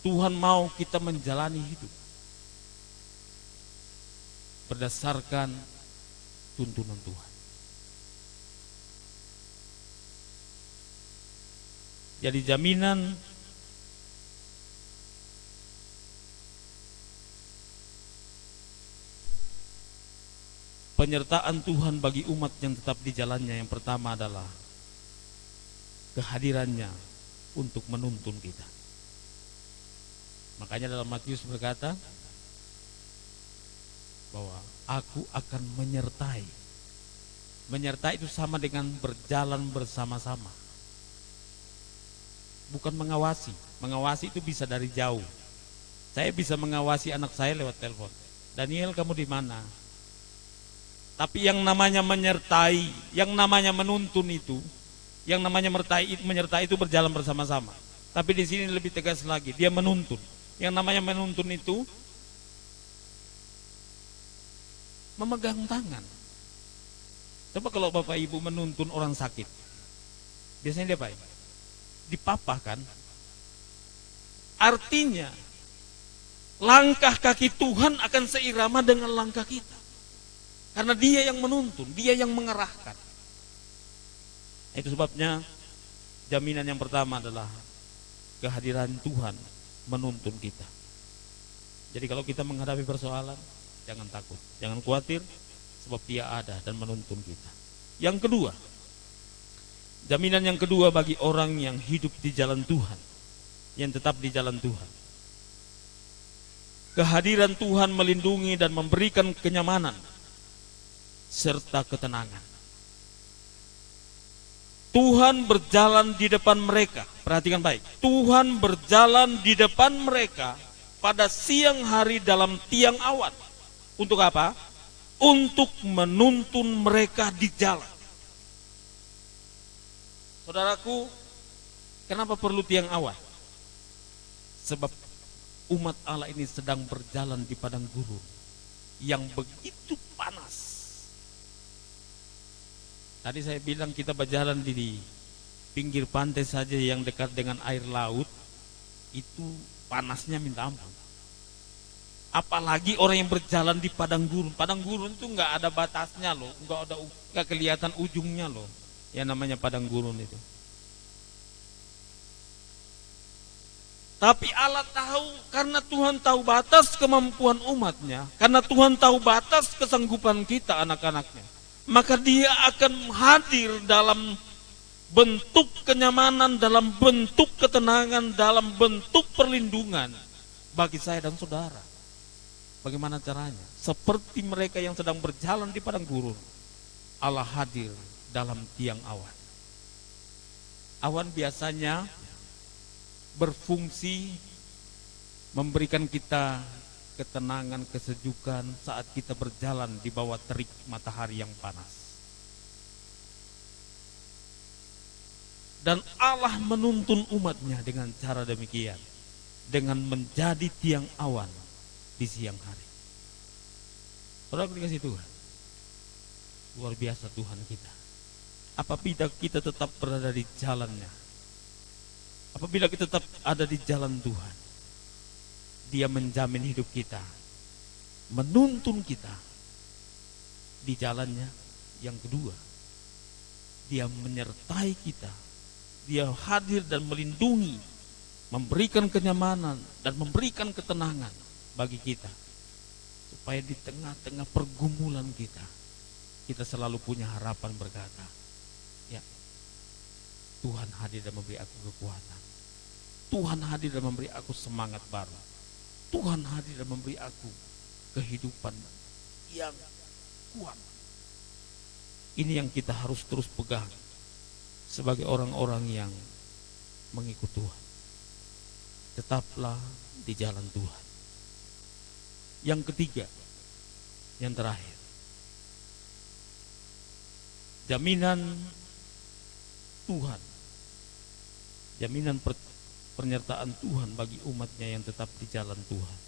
Tuhan mau kita menjalani hidup berdasarkan tuntunan Tuhan. Jadi jaminan penyertaan Tuhan bagi umat yang tetap di jalannya, yang pertama adalah kehadirannya untuk menuntun kita. Makanya dalam Matius berkata bahwa aku akan menyertai. Menyertai itu sama dengan berjalan bersama-sama, bukan mengawasi. Mengawasi itu bisa dari jauh. Saya bisa mengawasi anak saya lewat telepon. Daniel, kamu di mana? Tapi yang namanya menyertai, yang namanya menuntun itu, yang namanya menyertai itu berjalan bersama-sama. Tapi di sini lebih tegas lagi, dia menuntun. Yang namanya menuntun itu memegang tangan. Coba kalau Bapak Ibu menuntun orang sakit, biasanya dia apa? Dipapahkan. Artinya langkah kaki Tuhan akan seirama dengan langkah kita. Karena dia yang menuntun, dia yang mengerahkan. Itu sebabnya jaminan yang pertama adalah kehadiran Tuhan menuntun kita. Jadi kalau kita menghadapi persoalan, jangan takut, jangan khawatir, sebab dia ada dan menuntun kita. Yang kedua, jaminan yang kedua bagi orang yang hidup di jalan Tuhan, yang tetap di jalan Tuhan. Kehadiran Tuhan melindungi dan memberikan kenyamanan serta ketenangan. Tuhan berjalan di depan mereka. Perhatikan baik. Tuhan berjalan di depan mereka pada siang hari dalam tiang awan. Untuk apa? Untuk menuntun mereka di jalan. Saudaraku, kenapa perlu tiang awan? Sebab umat Allah ini sedang berjalan di padang gurun yang begitu panas. Tadi saya bilang kita berjalan di pinggir pantai saja yang dekat dengan air laut, itu panasnya minta ampun. Apalagi orang yang berjalan di padang gurun. Padang gurun itu nggak ada batasnya loh, nggak kelihatan ujungnya loh. Yang namanya padang gurun itu. Tapi Allah tahu, karena Tuhan tahu batas kemampuan umatnya, karena Tuhan tahu batas kesanggupan kita anak-anaknya, maka dia akan hadir dalam bentuk kenyamanan, dalam bentuk ketenangan, dalam bentuk perlindungan bagi saya dan saudara. Bagaimana caranya? Seperti mereka yang sedang berjalan di padang gurun, Allah hadir dalam tiang awan. Awan biasanya berfungsi memberikan kita ketenangan, kesejukan saat kita berjalan di bawah terik matahari yang panas. Dan Allah menuntun umatnya dengan cara demikian, dengan menjadi tiang awan di siang hari. Saudara dikasih Tuhan, luar biasa Tuhan kita. Apabila kita tetap berada di jalannya, apabila kita tetap ada di jalan Tuhan, dia menjamin hidup kita, menuntun kita di jalannya. Yang kedua, dia menyertai kita, dia hadir dan melindungi, memberikan kenyamanan dan memberikan ketenangan bagi kita, supaya di tengah-tengah pergumulan kita selalu punya harapan berkata, ya, Tuhan hadir dan memberi aku kekuatan, Tuhan hadir dan memberi aku semangat baru, Tuhan hadir dan memberi aku kehidupan yang kuat. Ini yang kita harus terus pegang sebagai orang-orang yang mengikut Tuhan. tetaplah di jalan Tuhan. Yang ketiga, yang terakhir, jaminan Tuhan, jaminan penyertaan Tuhan bagi umatnya yang tetap di jalan Tuhan.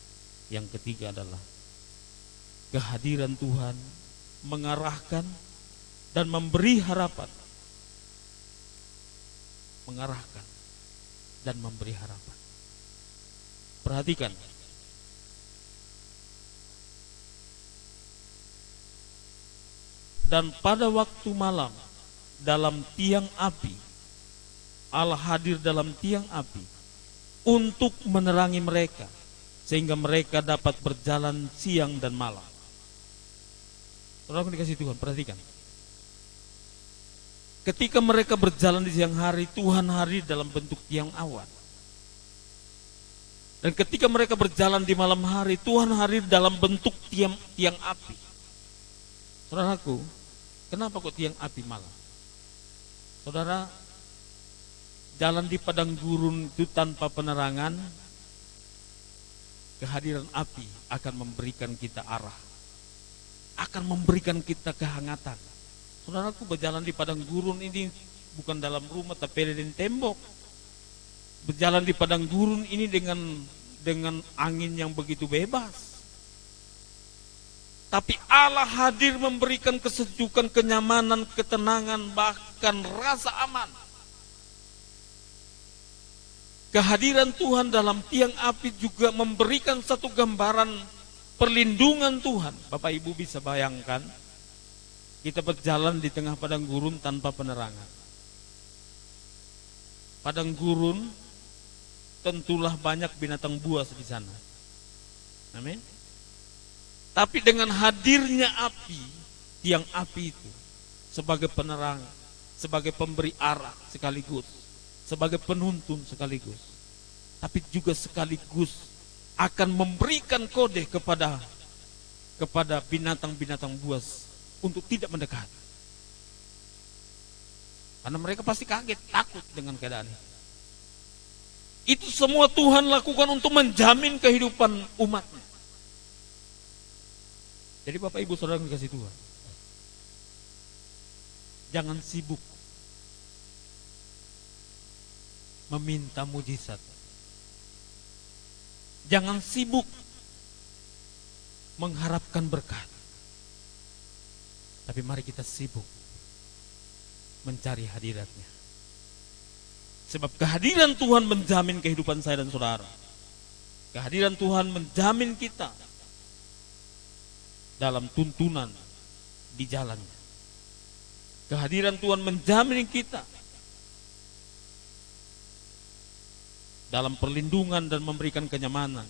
Yang ketiga adalah kehadiran Tuhan mengarahkan dan memberi harapan. Mengarahkan dan memberi harapan. Perhatikan, dan pada waktu malam dalam tiang api, Allah hadir dalam tiang api untuk menerangi mereka sehingga mereka dapat berjalan siang dan malam. Saudara dikasih Tuhan, perhatikan. Ketika mereka berjalan di siang hari, Tuhan hadir dalam bentuk tiang awan. Dan ketika mereka berjalan di malam hari, Tuhan hadir dalam bentuk tiang api. Saudaraku, kenapa kok tiang api malam? Saudara, jalan di padang gurun itu tanpa penerangan, kehadiran api akan memberikan kita arah, akan memberikan kita kehangatan. Saudaraku, berjalan di padang gurun ini bukan dalam rumah tapi di tembok. Berjalan di padang gurun ini dengan angin yang begitu bebas. Tapi Allah hadir memberikan kesejukan, kenyamanan, ketenangan, bahkan rasa aman. Kehadiran Tuhan dalam tiang api juga memberikan satu gambaran perlindungan Tuhan. Bapak Ibu bisa bayangkan, kita berjalan di tengah padang gurun tanpa penerangan. Padang gurun tentulah banyak binatang buas di sana. Amin. Tapi dengan hadirnya api, tiang api itu sebagai penerang, sebagai pemberi arah sekaligus, sebagai penuntun sekaligus, tapi juga sekaligus akan memberikan kode kepada binatang-binatang buas untuk tidak mendekat. Karena mereka pasti kaget, takut dengan keadaan ini. Itu semua Tuhan lakukan untuk menjamin kehidupan umatnya. Jadi Bapak Ibu Saudara yang dikasih Tuhan, jangan sibuk meminta mujizat. Jangan sibuk mengharapkan berkat. Tapi mari kita sibuk mencari hadiratnya. Sebab kehadiran Tuhan menjamin kehidupan saya dan saudara. Kehadiran Tuhan menjamin kita dalam tuntunan di jalannya. Kehadiran Tuhan menjamin kita dalam perlindungan dan memberikan kenyamanan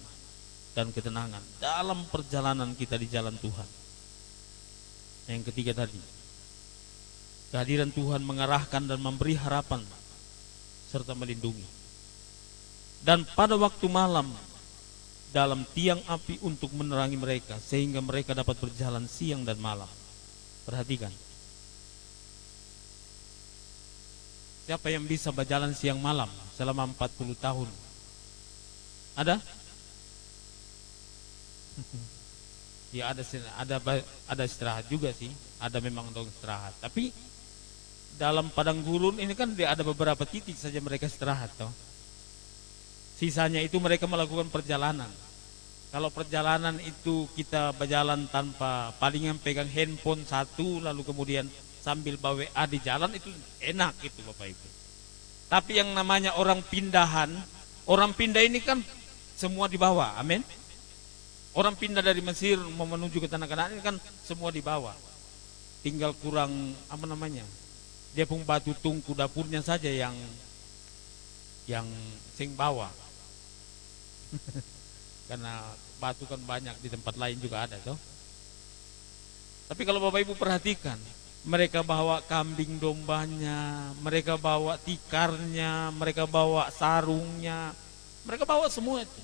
dan ketenangan dalam perjalanan kita di jalan Tuhan. Yang ketiga tadi, kehadiran Tuhan mengarahkan dan memberi harapan serta melindungi. Dan pada waktu malam dalam tiang api untuk menerangi mereka sehingga mereka dapat berjalan siang dan malam. Perhatikan. Siapa yang bisa berjalan siang malam selama 40 tahun? Ada? Ya ada istirahat juga sih. Ada memang untuk istirahat. Tapi dalam padang gurun ini kan ada beberapa titik saja mereka istirahat toh. Sisanya itu mereka melakukan perjalanan. Kalau perjalanan itu kita berjalan tanpa palingan pegang handphone satu lalu kemudian sambil bawa WA di jalan, itu enak itu Bapak Ibu. Tapi yang namanya orang pindahan, orang pindah ini kan semua dibawa, amin. Orang pindah dari Mesir mau menuju ke tanah Kanaan ini kan semua dibawa. Tinggal kurang dia pun batu tungku dapurnya saja yang sing bawa. Karena batu kan banyak di tempat lain juga ada toh. Tapi kalau Bapak Ibu perhatikan, mereka bawa kambing dombanya, mereka bawa tikarnya, mereka bawa sarungnya, mereka bawa semua itu.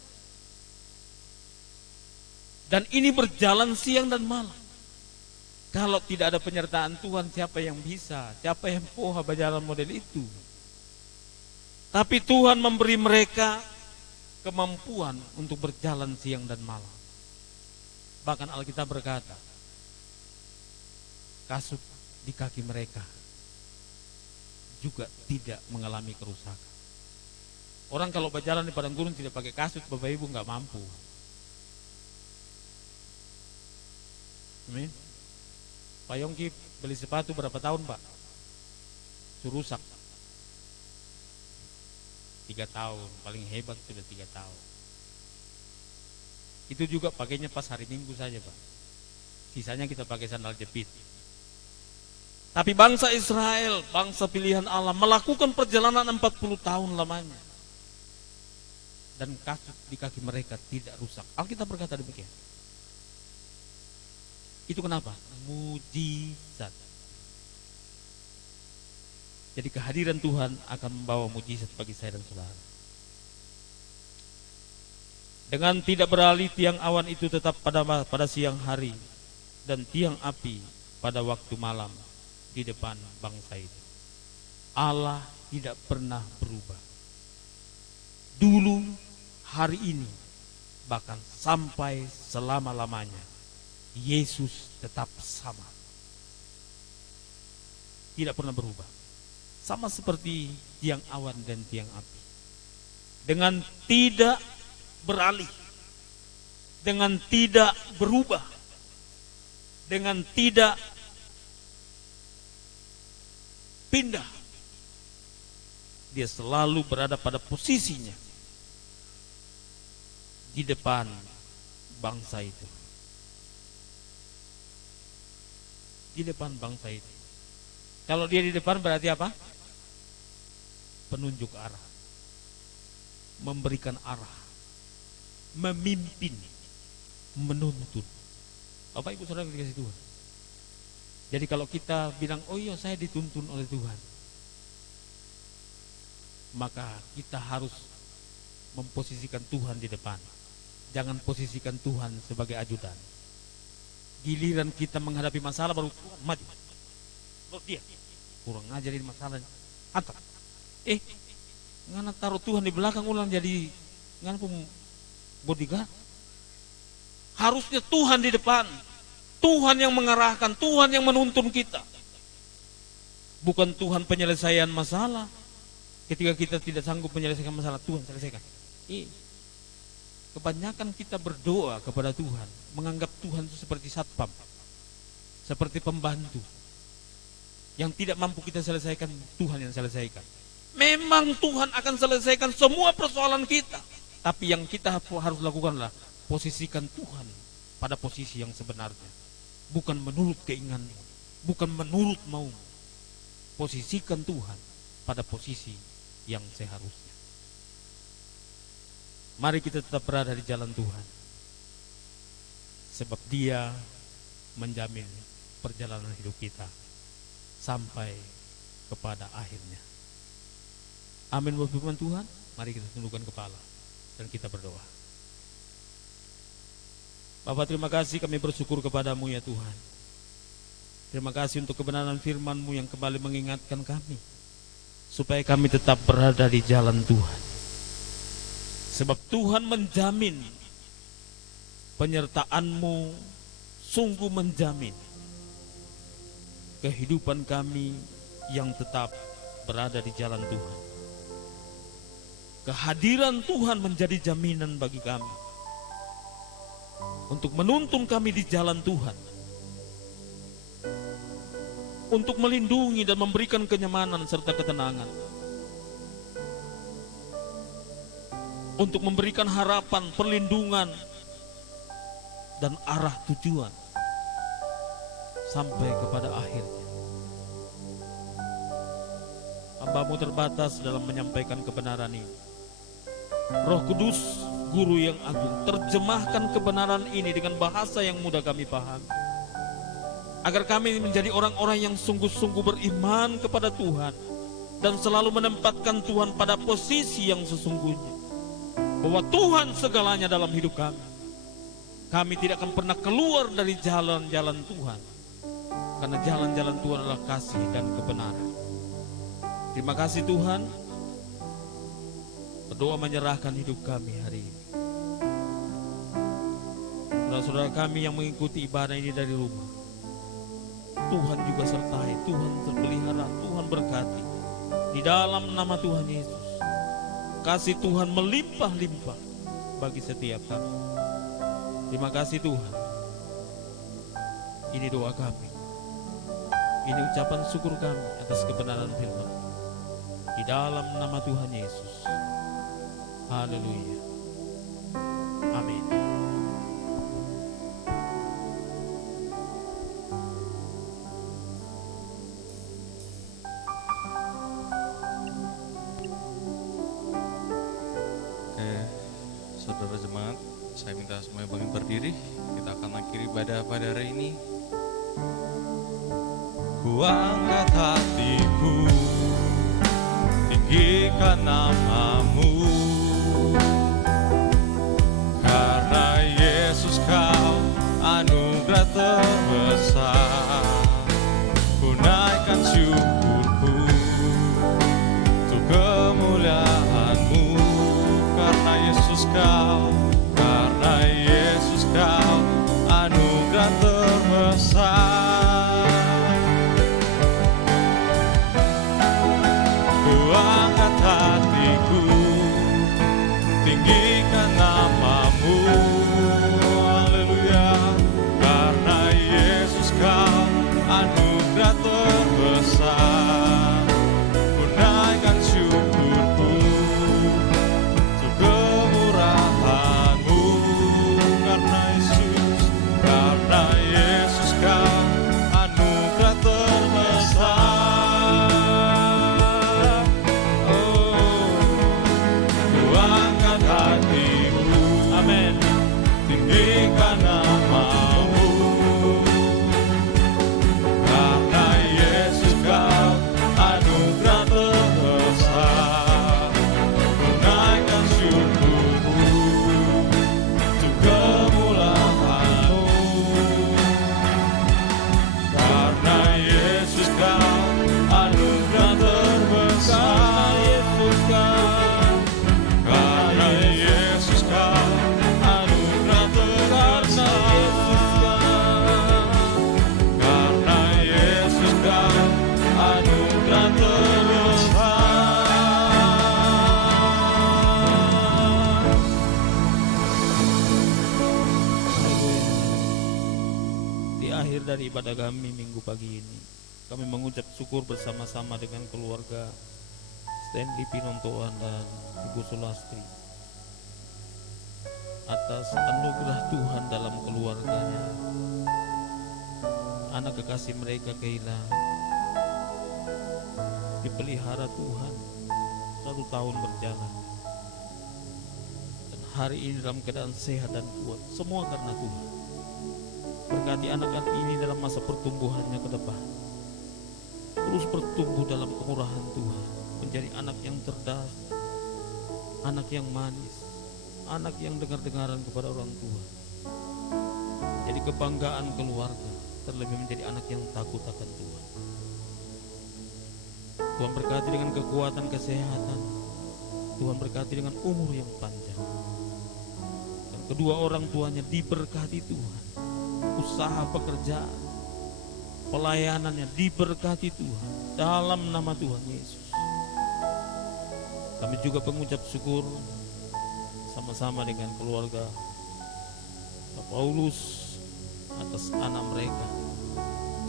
Dan ini berjalan siang dan malam. Kalau tidak ada penyertaan Tuhan, siapa yang bisa? Siapa yang berjalan model itu? Tapi Tuhan memberi mereka kemampuan untuk berjalan siang dan malam. Bahkan Alkitab berkata, kasut di kaki mereka juga tidak mengalami kerusakan. Orang kalau berjalan di padang gurun tidak pakai kasut, Bapak Ibu nggak mampu. Amin. Pak Yongki beli sepatu berapa tahun, Pak? Rusak. 3 tahun, paling hebat sudah 3 tahun. Itu juga pakainya pas hari Minggu saja, Pak. Sisanya kita pakai sandal jepit. Tapi bangsa Israel, bangsa pilihan Allah, melakukan perjalanan 40 tahun lamanya. Dan kasut di kaki mereka tidak rusak. Alkitab berkata demikian. Itu kenapa? Mujizat. Jadi kehadiran Tuhan akan membawa mujizat bagi saya dan saudara. Dengan tidak beralih, tiang awan itu tetap pada siang hari dan tiang api pada waktu malam di depan bangsa itu. Allah tidak pernah berubah. Dulu, hari ini, bahkan sampai selama-lamanya, Yesus tetap sama. Tidak pernah berubah. Sama seperti tiang awan dan tiang api. Dengan tidak beralih, dengan tidak berubah, dengan tidak pindah, dia selalu berada pada posisinya di depan bangsa itu. Di depan bangsa itu. Kalau dia di depan berarti apa? Penunjuk arah, memberikan arah, memimpin, menuntun. Bapak Ibu Saudara dikasih Tuhan. Jadi kalau kita bilang, oh iya saya dituntun oleh Tuhan, maka kita harus memposisikan Tuhan di depan. Jangan posisikan Tuhan sebagai ajudan. Giliran kita menghadapi masalah baru Tuhan maju. Baru dia kurang ngajarin masalahnya. Antar. Ngana taruh Tuhan di belakang ulang jadi ngana pun bodyguard. Harusnya Tuhan di depan. Tuhan yang mengarahkan, Tuhan yang menuntun kita. Bukan Tuhan penyelesaian masalah. Ketika kita tidak sanggup menyelesaikan masalah, Tuhan selesaikan. Kebanyakan kita berdoa kepada Tuhan, menganggap Tuhan itu seperti satpam, seperti pembantu. Yang tidak mampu kita selesaikan, Tuhan yang selesaikan. Memang Tuhan akan selesaikan semua persoalan kita. Tapi yang kita harus lakukanlah posisikan Tuhan pada posisi yang sebenarnya. Bukan menurut keinginanmu, bukan menurut maumu. Posisikan Tuhan pada posisi yang seharusnya. Mari kita tetap berada di jalan Tuhan. Sebab Dia menjamin perjalanan hidup kita sampai kepada akhirnya. Amin buat firman Tuhan. Mari kita tundukkan kepala dan kita berdoa. Bapak, terima kasih, kami bersyukur kepadamu ya Tuhan. Terima kasih untuk kebenaran firman-Mu yang kembali mengingatkan kami supaya kami tetap berada di jalan Tuhan. Sebab Tuhan menjamin, penyertaan-Mu sungguh menjamin kehidupan kami yang tetap berada di jalan Tuhan. Kehadiran Tuhan menjadi jaminan bagi kami untuk menuntun kami di jalan Tuhan, untuk melindungi dan memberikan kenyamanan serta ketenangan, untuk memberikan harapan, perlindungan, dan arah tujuan sampai kepada akhirnya. Hamba-Mu terbatas dalam menyampaikan kebenaran ini. Roh Kudus, Guru yang agung, terjemahkan kebenaran ini dengan bahasa yang mudah kami pahami, agar kami menjadi orang-orang yang sungguh-sungguh beriman kepada Tuhan dan selalu menempatkan Tuhan pada posisi yang sesungguhnya, bahwa Tuhan segalanya dalam hidup kami. Kami tidak akan pernah keluar dari jalan-jalan Tuhan, karena jalan-jalan Tuhan adalah kasih dan kebenaran. Terima kasih Tuhan. berdoa menyerahkan hidup kami hari ini. Saudara-saudara kami yang mengikuti ibadah ini dari rumah, Tuhan juga sertai, Tuhan terpelihara, Tuhan berkati. Di dalam nama Tuhan Yesus, kasih Tuhan melimpah-limpah bagi setiap kami. Terima kasih Tuhan. Ini doa kami, ini ucapan syukur kami atas kebenaran firman. Di dalam nama Tuhan Yesus. Haleluya. Amin. Oke, saudara jemaat, saya minta semuanya bangkit berdiri. Kita akan akhiri ibadah pada hari ini. Ku angkat hatiku, tinggikan namamu, karena Yesus kau anugerah terbesar. Ku naikkan syukurku untuk kemuliaan-Mu, karena Yesus kau anugerah terbesar. Ku angkat hatiku, tinggikan namamu, haleluya, karena Yesus kau anugerah terbesar. Ku naikkan syukurku untuk kemurahan-Mu, karena Yesus kau anugerah terbesar. Oh, ku angkat hatiku, amin, tinggikan namamu, karena Yesus kau anugerah terbesar. Ku naikkan syukurku untuk kemuliaan-Mu, karena Yesus kau anugerah terbesar. Karena Yesus kau anugerah terbesar. Karena Yesus kau anugerah terbesar. Di akhir dari ibadah kami minggu pagi ini, kami mengucap syukur bersama-sama dengan keluarga Stanley Pinontoan dan Ibu Sulastri atas anugerah Tuhan dalam keluarganya. Anak kekasih mereka Keila dipelihara Tuhan 1 tahun berjalan, dan hari ini dalam keadaan sehat dan kuat, semua karena Tuhan. Berkati anak-anak ini dalam masa pertumbuhannya ke depan, terus bertumbuh dalam kemurahan Tuhan, menjadi anak yang cerdas, anak yang manis, anak yang dengar-dengaran kepada orang tua, jadi kebanggaan keluarga, terlebih menjadi anak yang takut akan Tuhan. Tuhan berkati dengan kekuatan kesehatan, Tuhan berkati dengan umur yang panjang, dan kedua orang tuanya diberkati Tuhan. Usaha pekerjaan, pelayanannya diberkati Tuhan dalam nama Tuhan Yesus. Kami juga pengucap syukur sama-sama dengan keluarga Pak Paulus atas anak mereka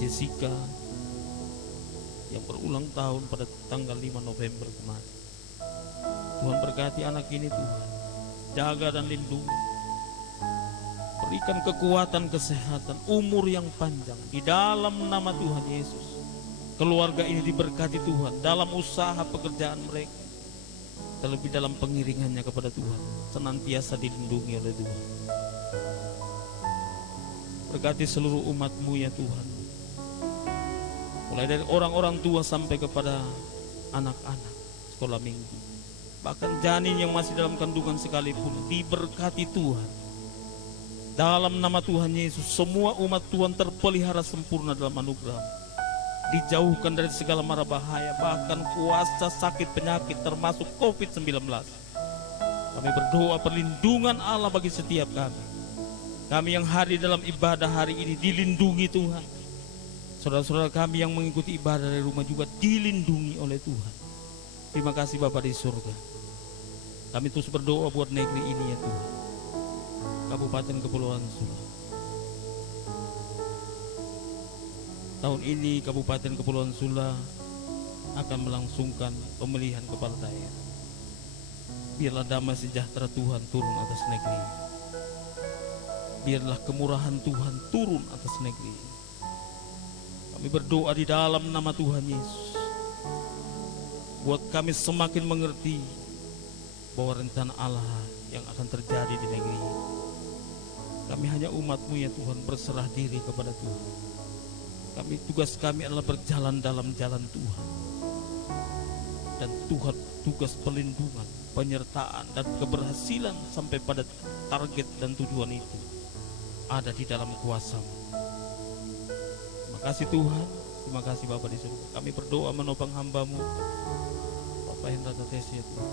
Jessica yang berulang tahun pada tanggal 5 November kemarin. Tuhan berkati anak ini Tuhan, jaga dan lindungi, berikan kekuatan, kesehatan, umur yang panjang di dalam nama Tuhan Yesus. Keluarga ini diberkati Tuhan dalam usaha pekerjaan mereka, terlebih dalam pengiringannya kepada Tuhan, senantiasa dilindungi oleh Tuhan. Berkati seluruh umat-Mu ya Tuhan, mulai dari orang-orang tua sampai kepada anak-anak sekolah minggu, bahkan janin yang masih dalam kandungan sekalipun diberkati Tuhan. Dalam nama Tuhan Yesus, semua umat Tuhan terpelihara sempurna dalam anugerah, dijauhkan dari segala mara bahaya, bahkan kuasa sakit penyakit termasuk COVID-19 Kami berdoa perlindungan Allah bagi setiap kami. Kami yang hadir dalam ibadah hari ini dilindungi Tuhan. Saudara-saudara kami yang mengikuti ibadah dari rumah juga dilindungi oleh Tuhan. Terima kasih Bapa di surga. Kami terus berdoa buat negeri ini ya Tuhan. Kabupaten Kepulauan Sula. Tahun ini Kabupaten Kepulauan Sula akan melangsungkan pemilihan kepala daerah. Biarlah damai sejahtera Tuhan turun atas negeri. Biarlah kemurahan Tuhan turun atas negeri. Kami berdoa di dalam nama Tuhan Yesus. Buat kami semakin mengerti bahwa rencana Allah yang akan terjadi di negeri ini. Kami hanya umat-Mu ya Tuhan, berserah diri kepada Tuhan. Tugas kami adalah berjalan dalam jalan Tuhan. Dan Tuhan tugas pelindungan, penyertaan dan keberhasilan sampai pada target dan tujuan itu ada di dalam kuasa-Mu. Terima kasih Tuhan, terima kasih Bapa di surga. Kami berdoa menopang hamba-Mu Bapak Hendra Tatesi ya Tuhan.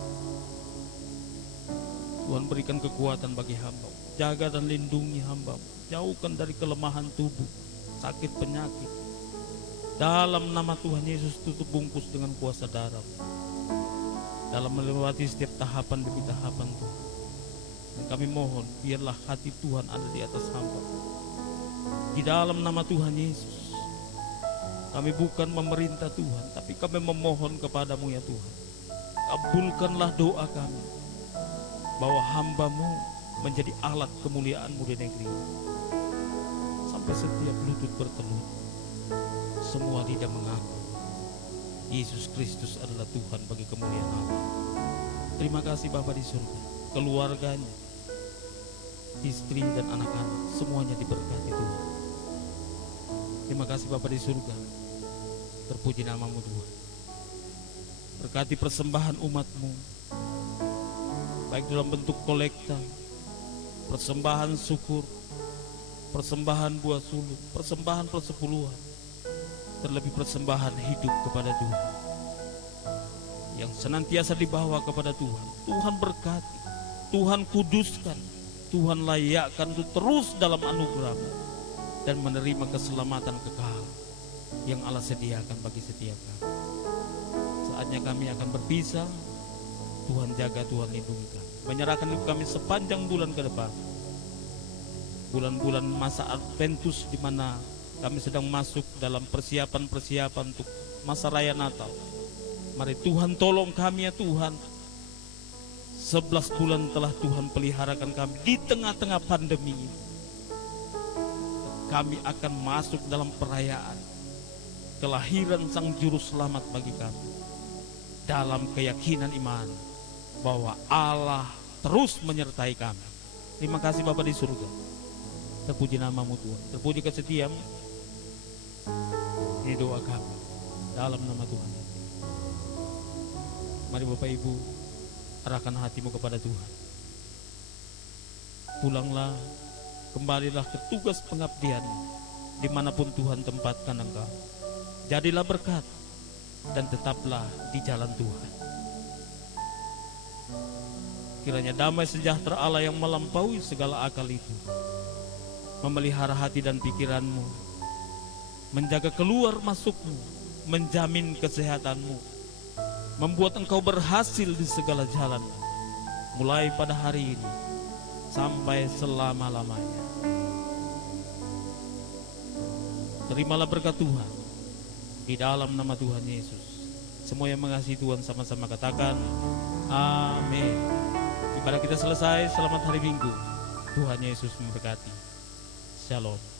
Tuhan berikan kekuatan bagi hamba, jaga dan lindungi hamba-Mu, jauhkan dari kelemahan tubuh, sakit penyakit. Dalam nama Tuhan Yesus tutup bungkus dengan kuasa darah-Mu. Dalam melewati setiap tahapan demi tahapan Tuhan. Dan kami mohon biarlah hati Tuhan ada di atas hamba. Di dalam nama Tuhan Yesus. Kami bukan memerintah Tuhan, tapi kami memohon kepadamu ya Tuhan. Kabulkanlah doa kami. Bahwa hamba-Mu menjadi alat kemuliaan-Mu di negeri ini. Sampai setiap lutut bertelur, semua lidah mengaku Yesus Kristus adalah Tuhan bagi kemuliaan Allah. Terima kasih Bapa di surga, keluarganya, istri dan anak-anak, semuanya diberkati Tuhan. Terima kasih Bapa di surga, terpuji nama-Mu Tuhan. Berkati persembahan umat-Mu, baik dalam bentuk kolekta, persembahan syukur, persembahan buah suluk, persembahan persepuluhan, terlebih persembahan hidup kepada Tuhan yang senantiasa dibawa kepada Tuhan. Tuhan berkati, Tuhan kuduskan, Tuhan layakkan untuk terus dalam anugerah-Mu dan menerima keselamatan kekal yang Allah sediakan bagi setiap kami. Saatnya kami akan berpisah. Tuhan jaga, Tuhan lindungi kami, menyerahkan hidup kami sepanjang bulan ke depan, bulan-bulan masa Adventus di mana kami sedang masuk dalam persiapan-persiapan untuk masa raya Natal. Mari Tuhan tolong kami ya Tuhan. 11 bulan telah Tuhan peliharakan kami di tengah-tengah pandemi ini. Kami akan masuk dalam perayaan kelahiran Sang Juru Selamat bagi kami, dalam keyakinan iman bahwa Allah terus menyertai kami. Terima kasih Bapa di surga. Terpuji nama-Mu Tuhan, terpuji kesetiaan-Mu. Ini doa kami dalam nama Tuhan. Mari Bapak Ibu, arahkan hatimu kepada Tuhan. Pulanglah, kembalilah ke tugas pengabdian dimanapun Tuhan tempatkan engkau. Jadilah berkat dan tetaplah di jalan Tuhan. Kiranya damai sejahtera Allah yang melampaui segala akal itu memelihara hati dan pikiranmu, menjaga keluar masukmu, menjamin kesehatanmu, membuat engkau berhasil di segala jalan, mulai pada hari ini sampai selama-lamanya. Terimalah berkat Tuhan di dalam nama Tuhan Yesus. Semua yang mengasihi Tuhan sama-sama katakan amin. Ibadah kita selesai. Selamat hari Minggu. Tuhan Yesus memberkati. Shalom.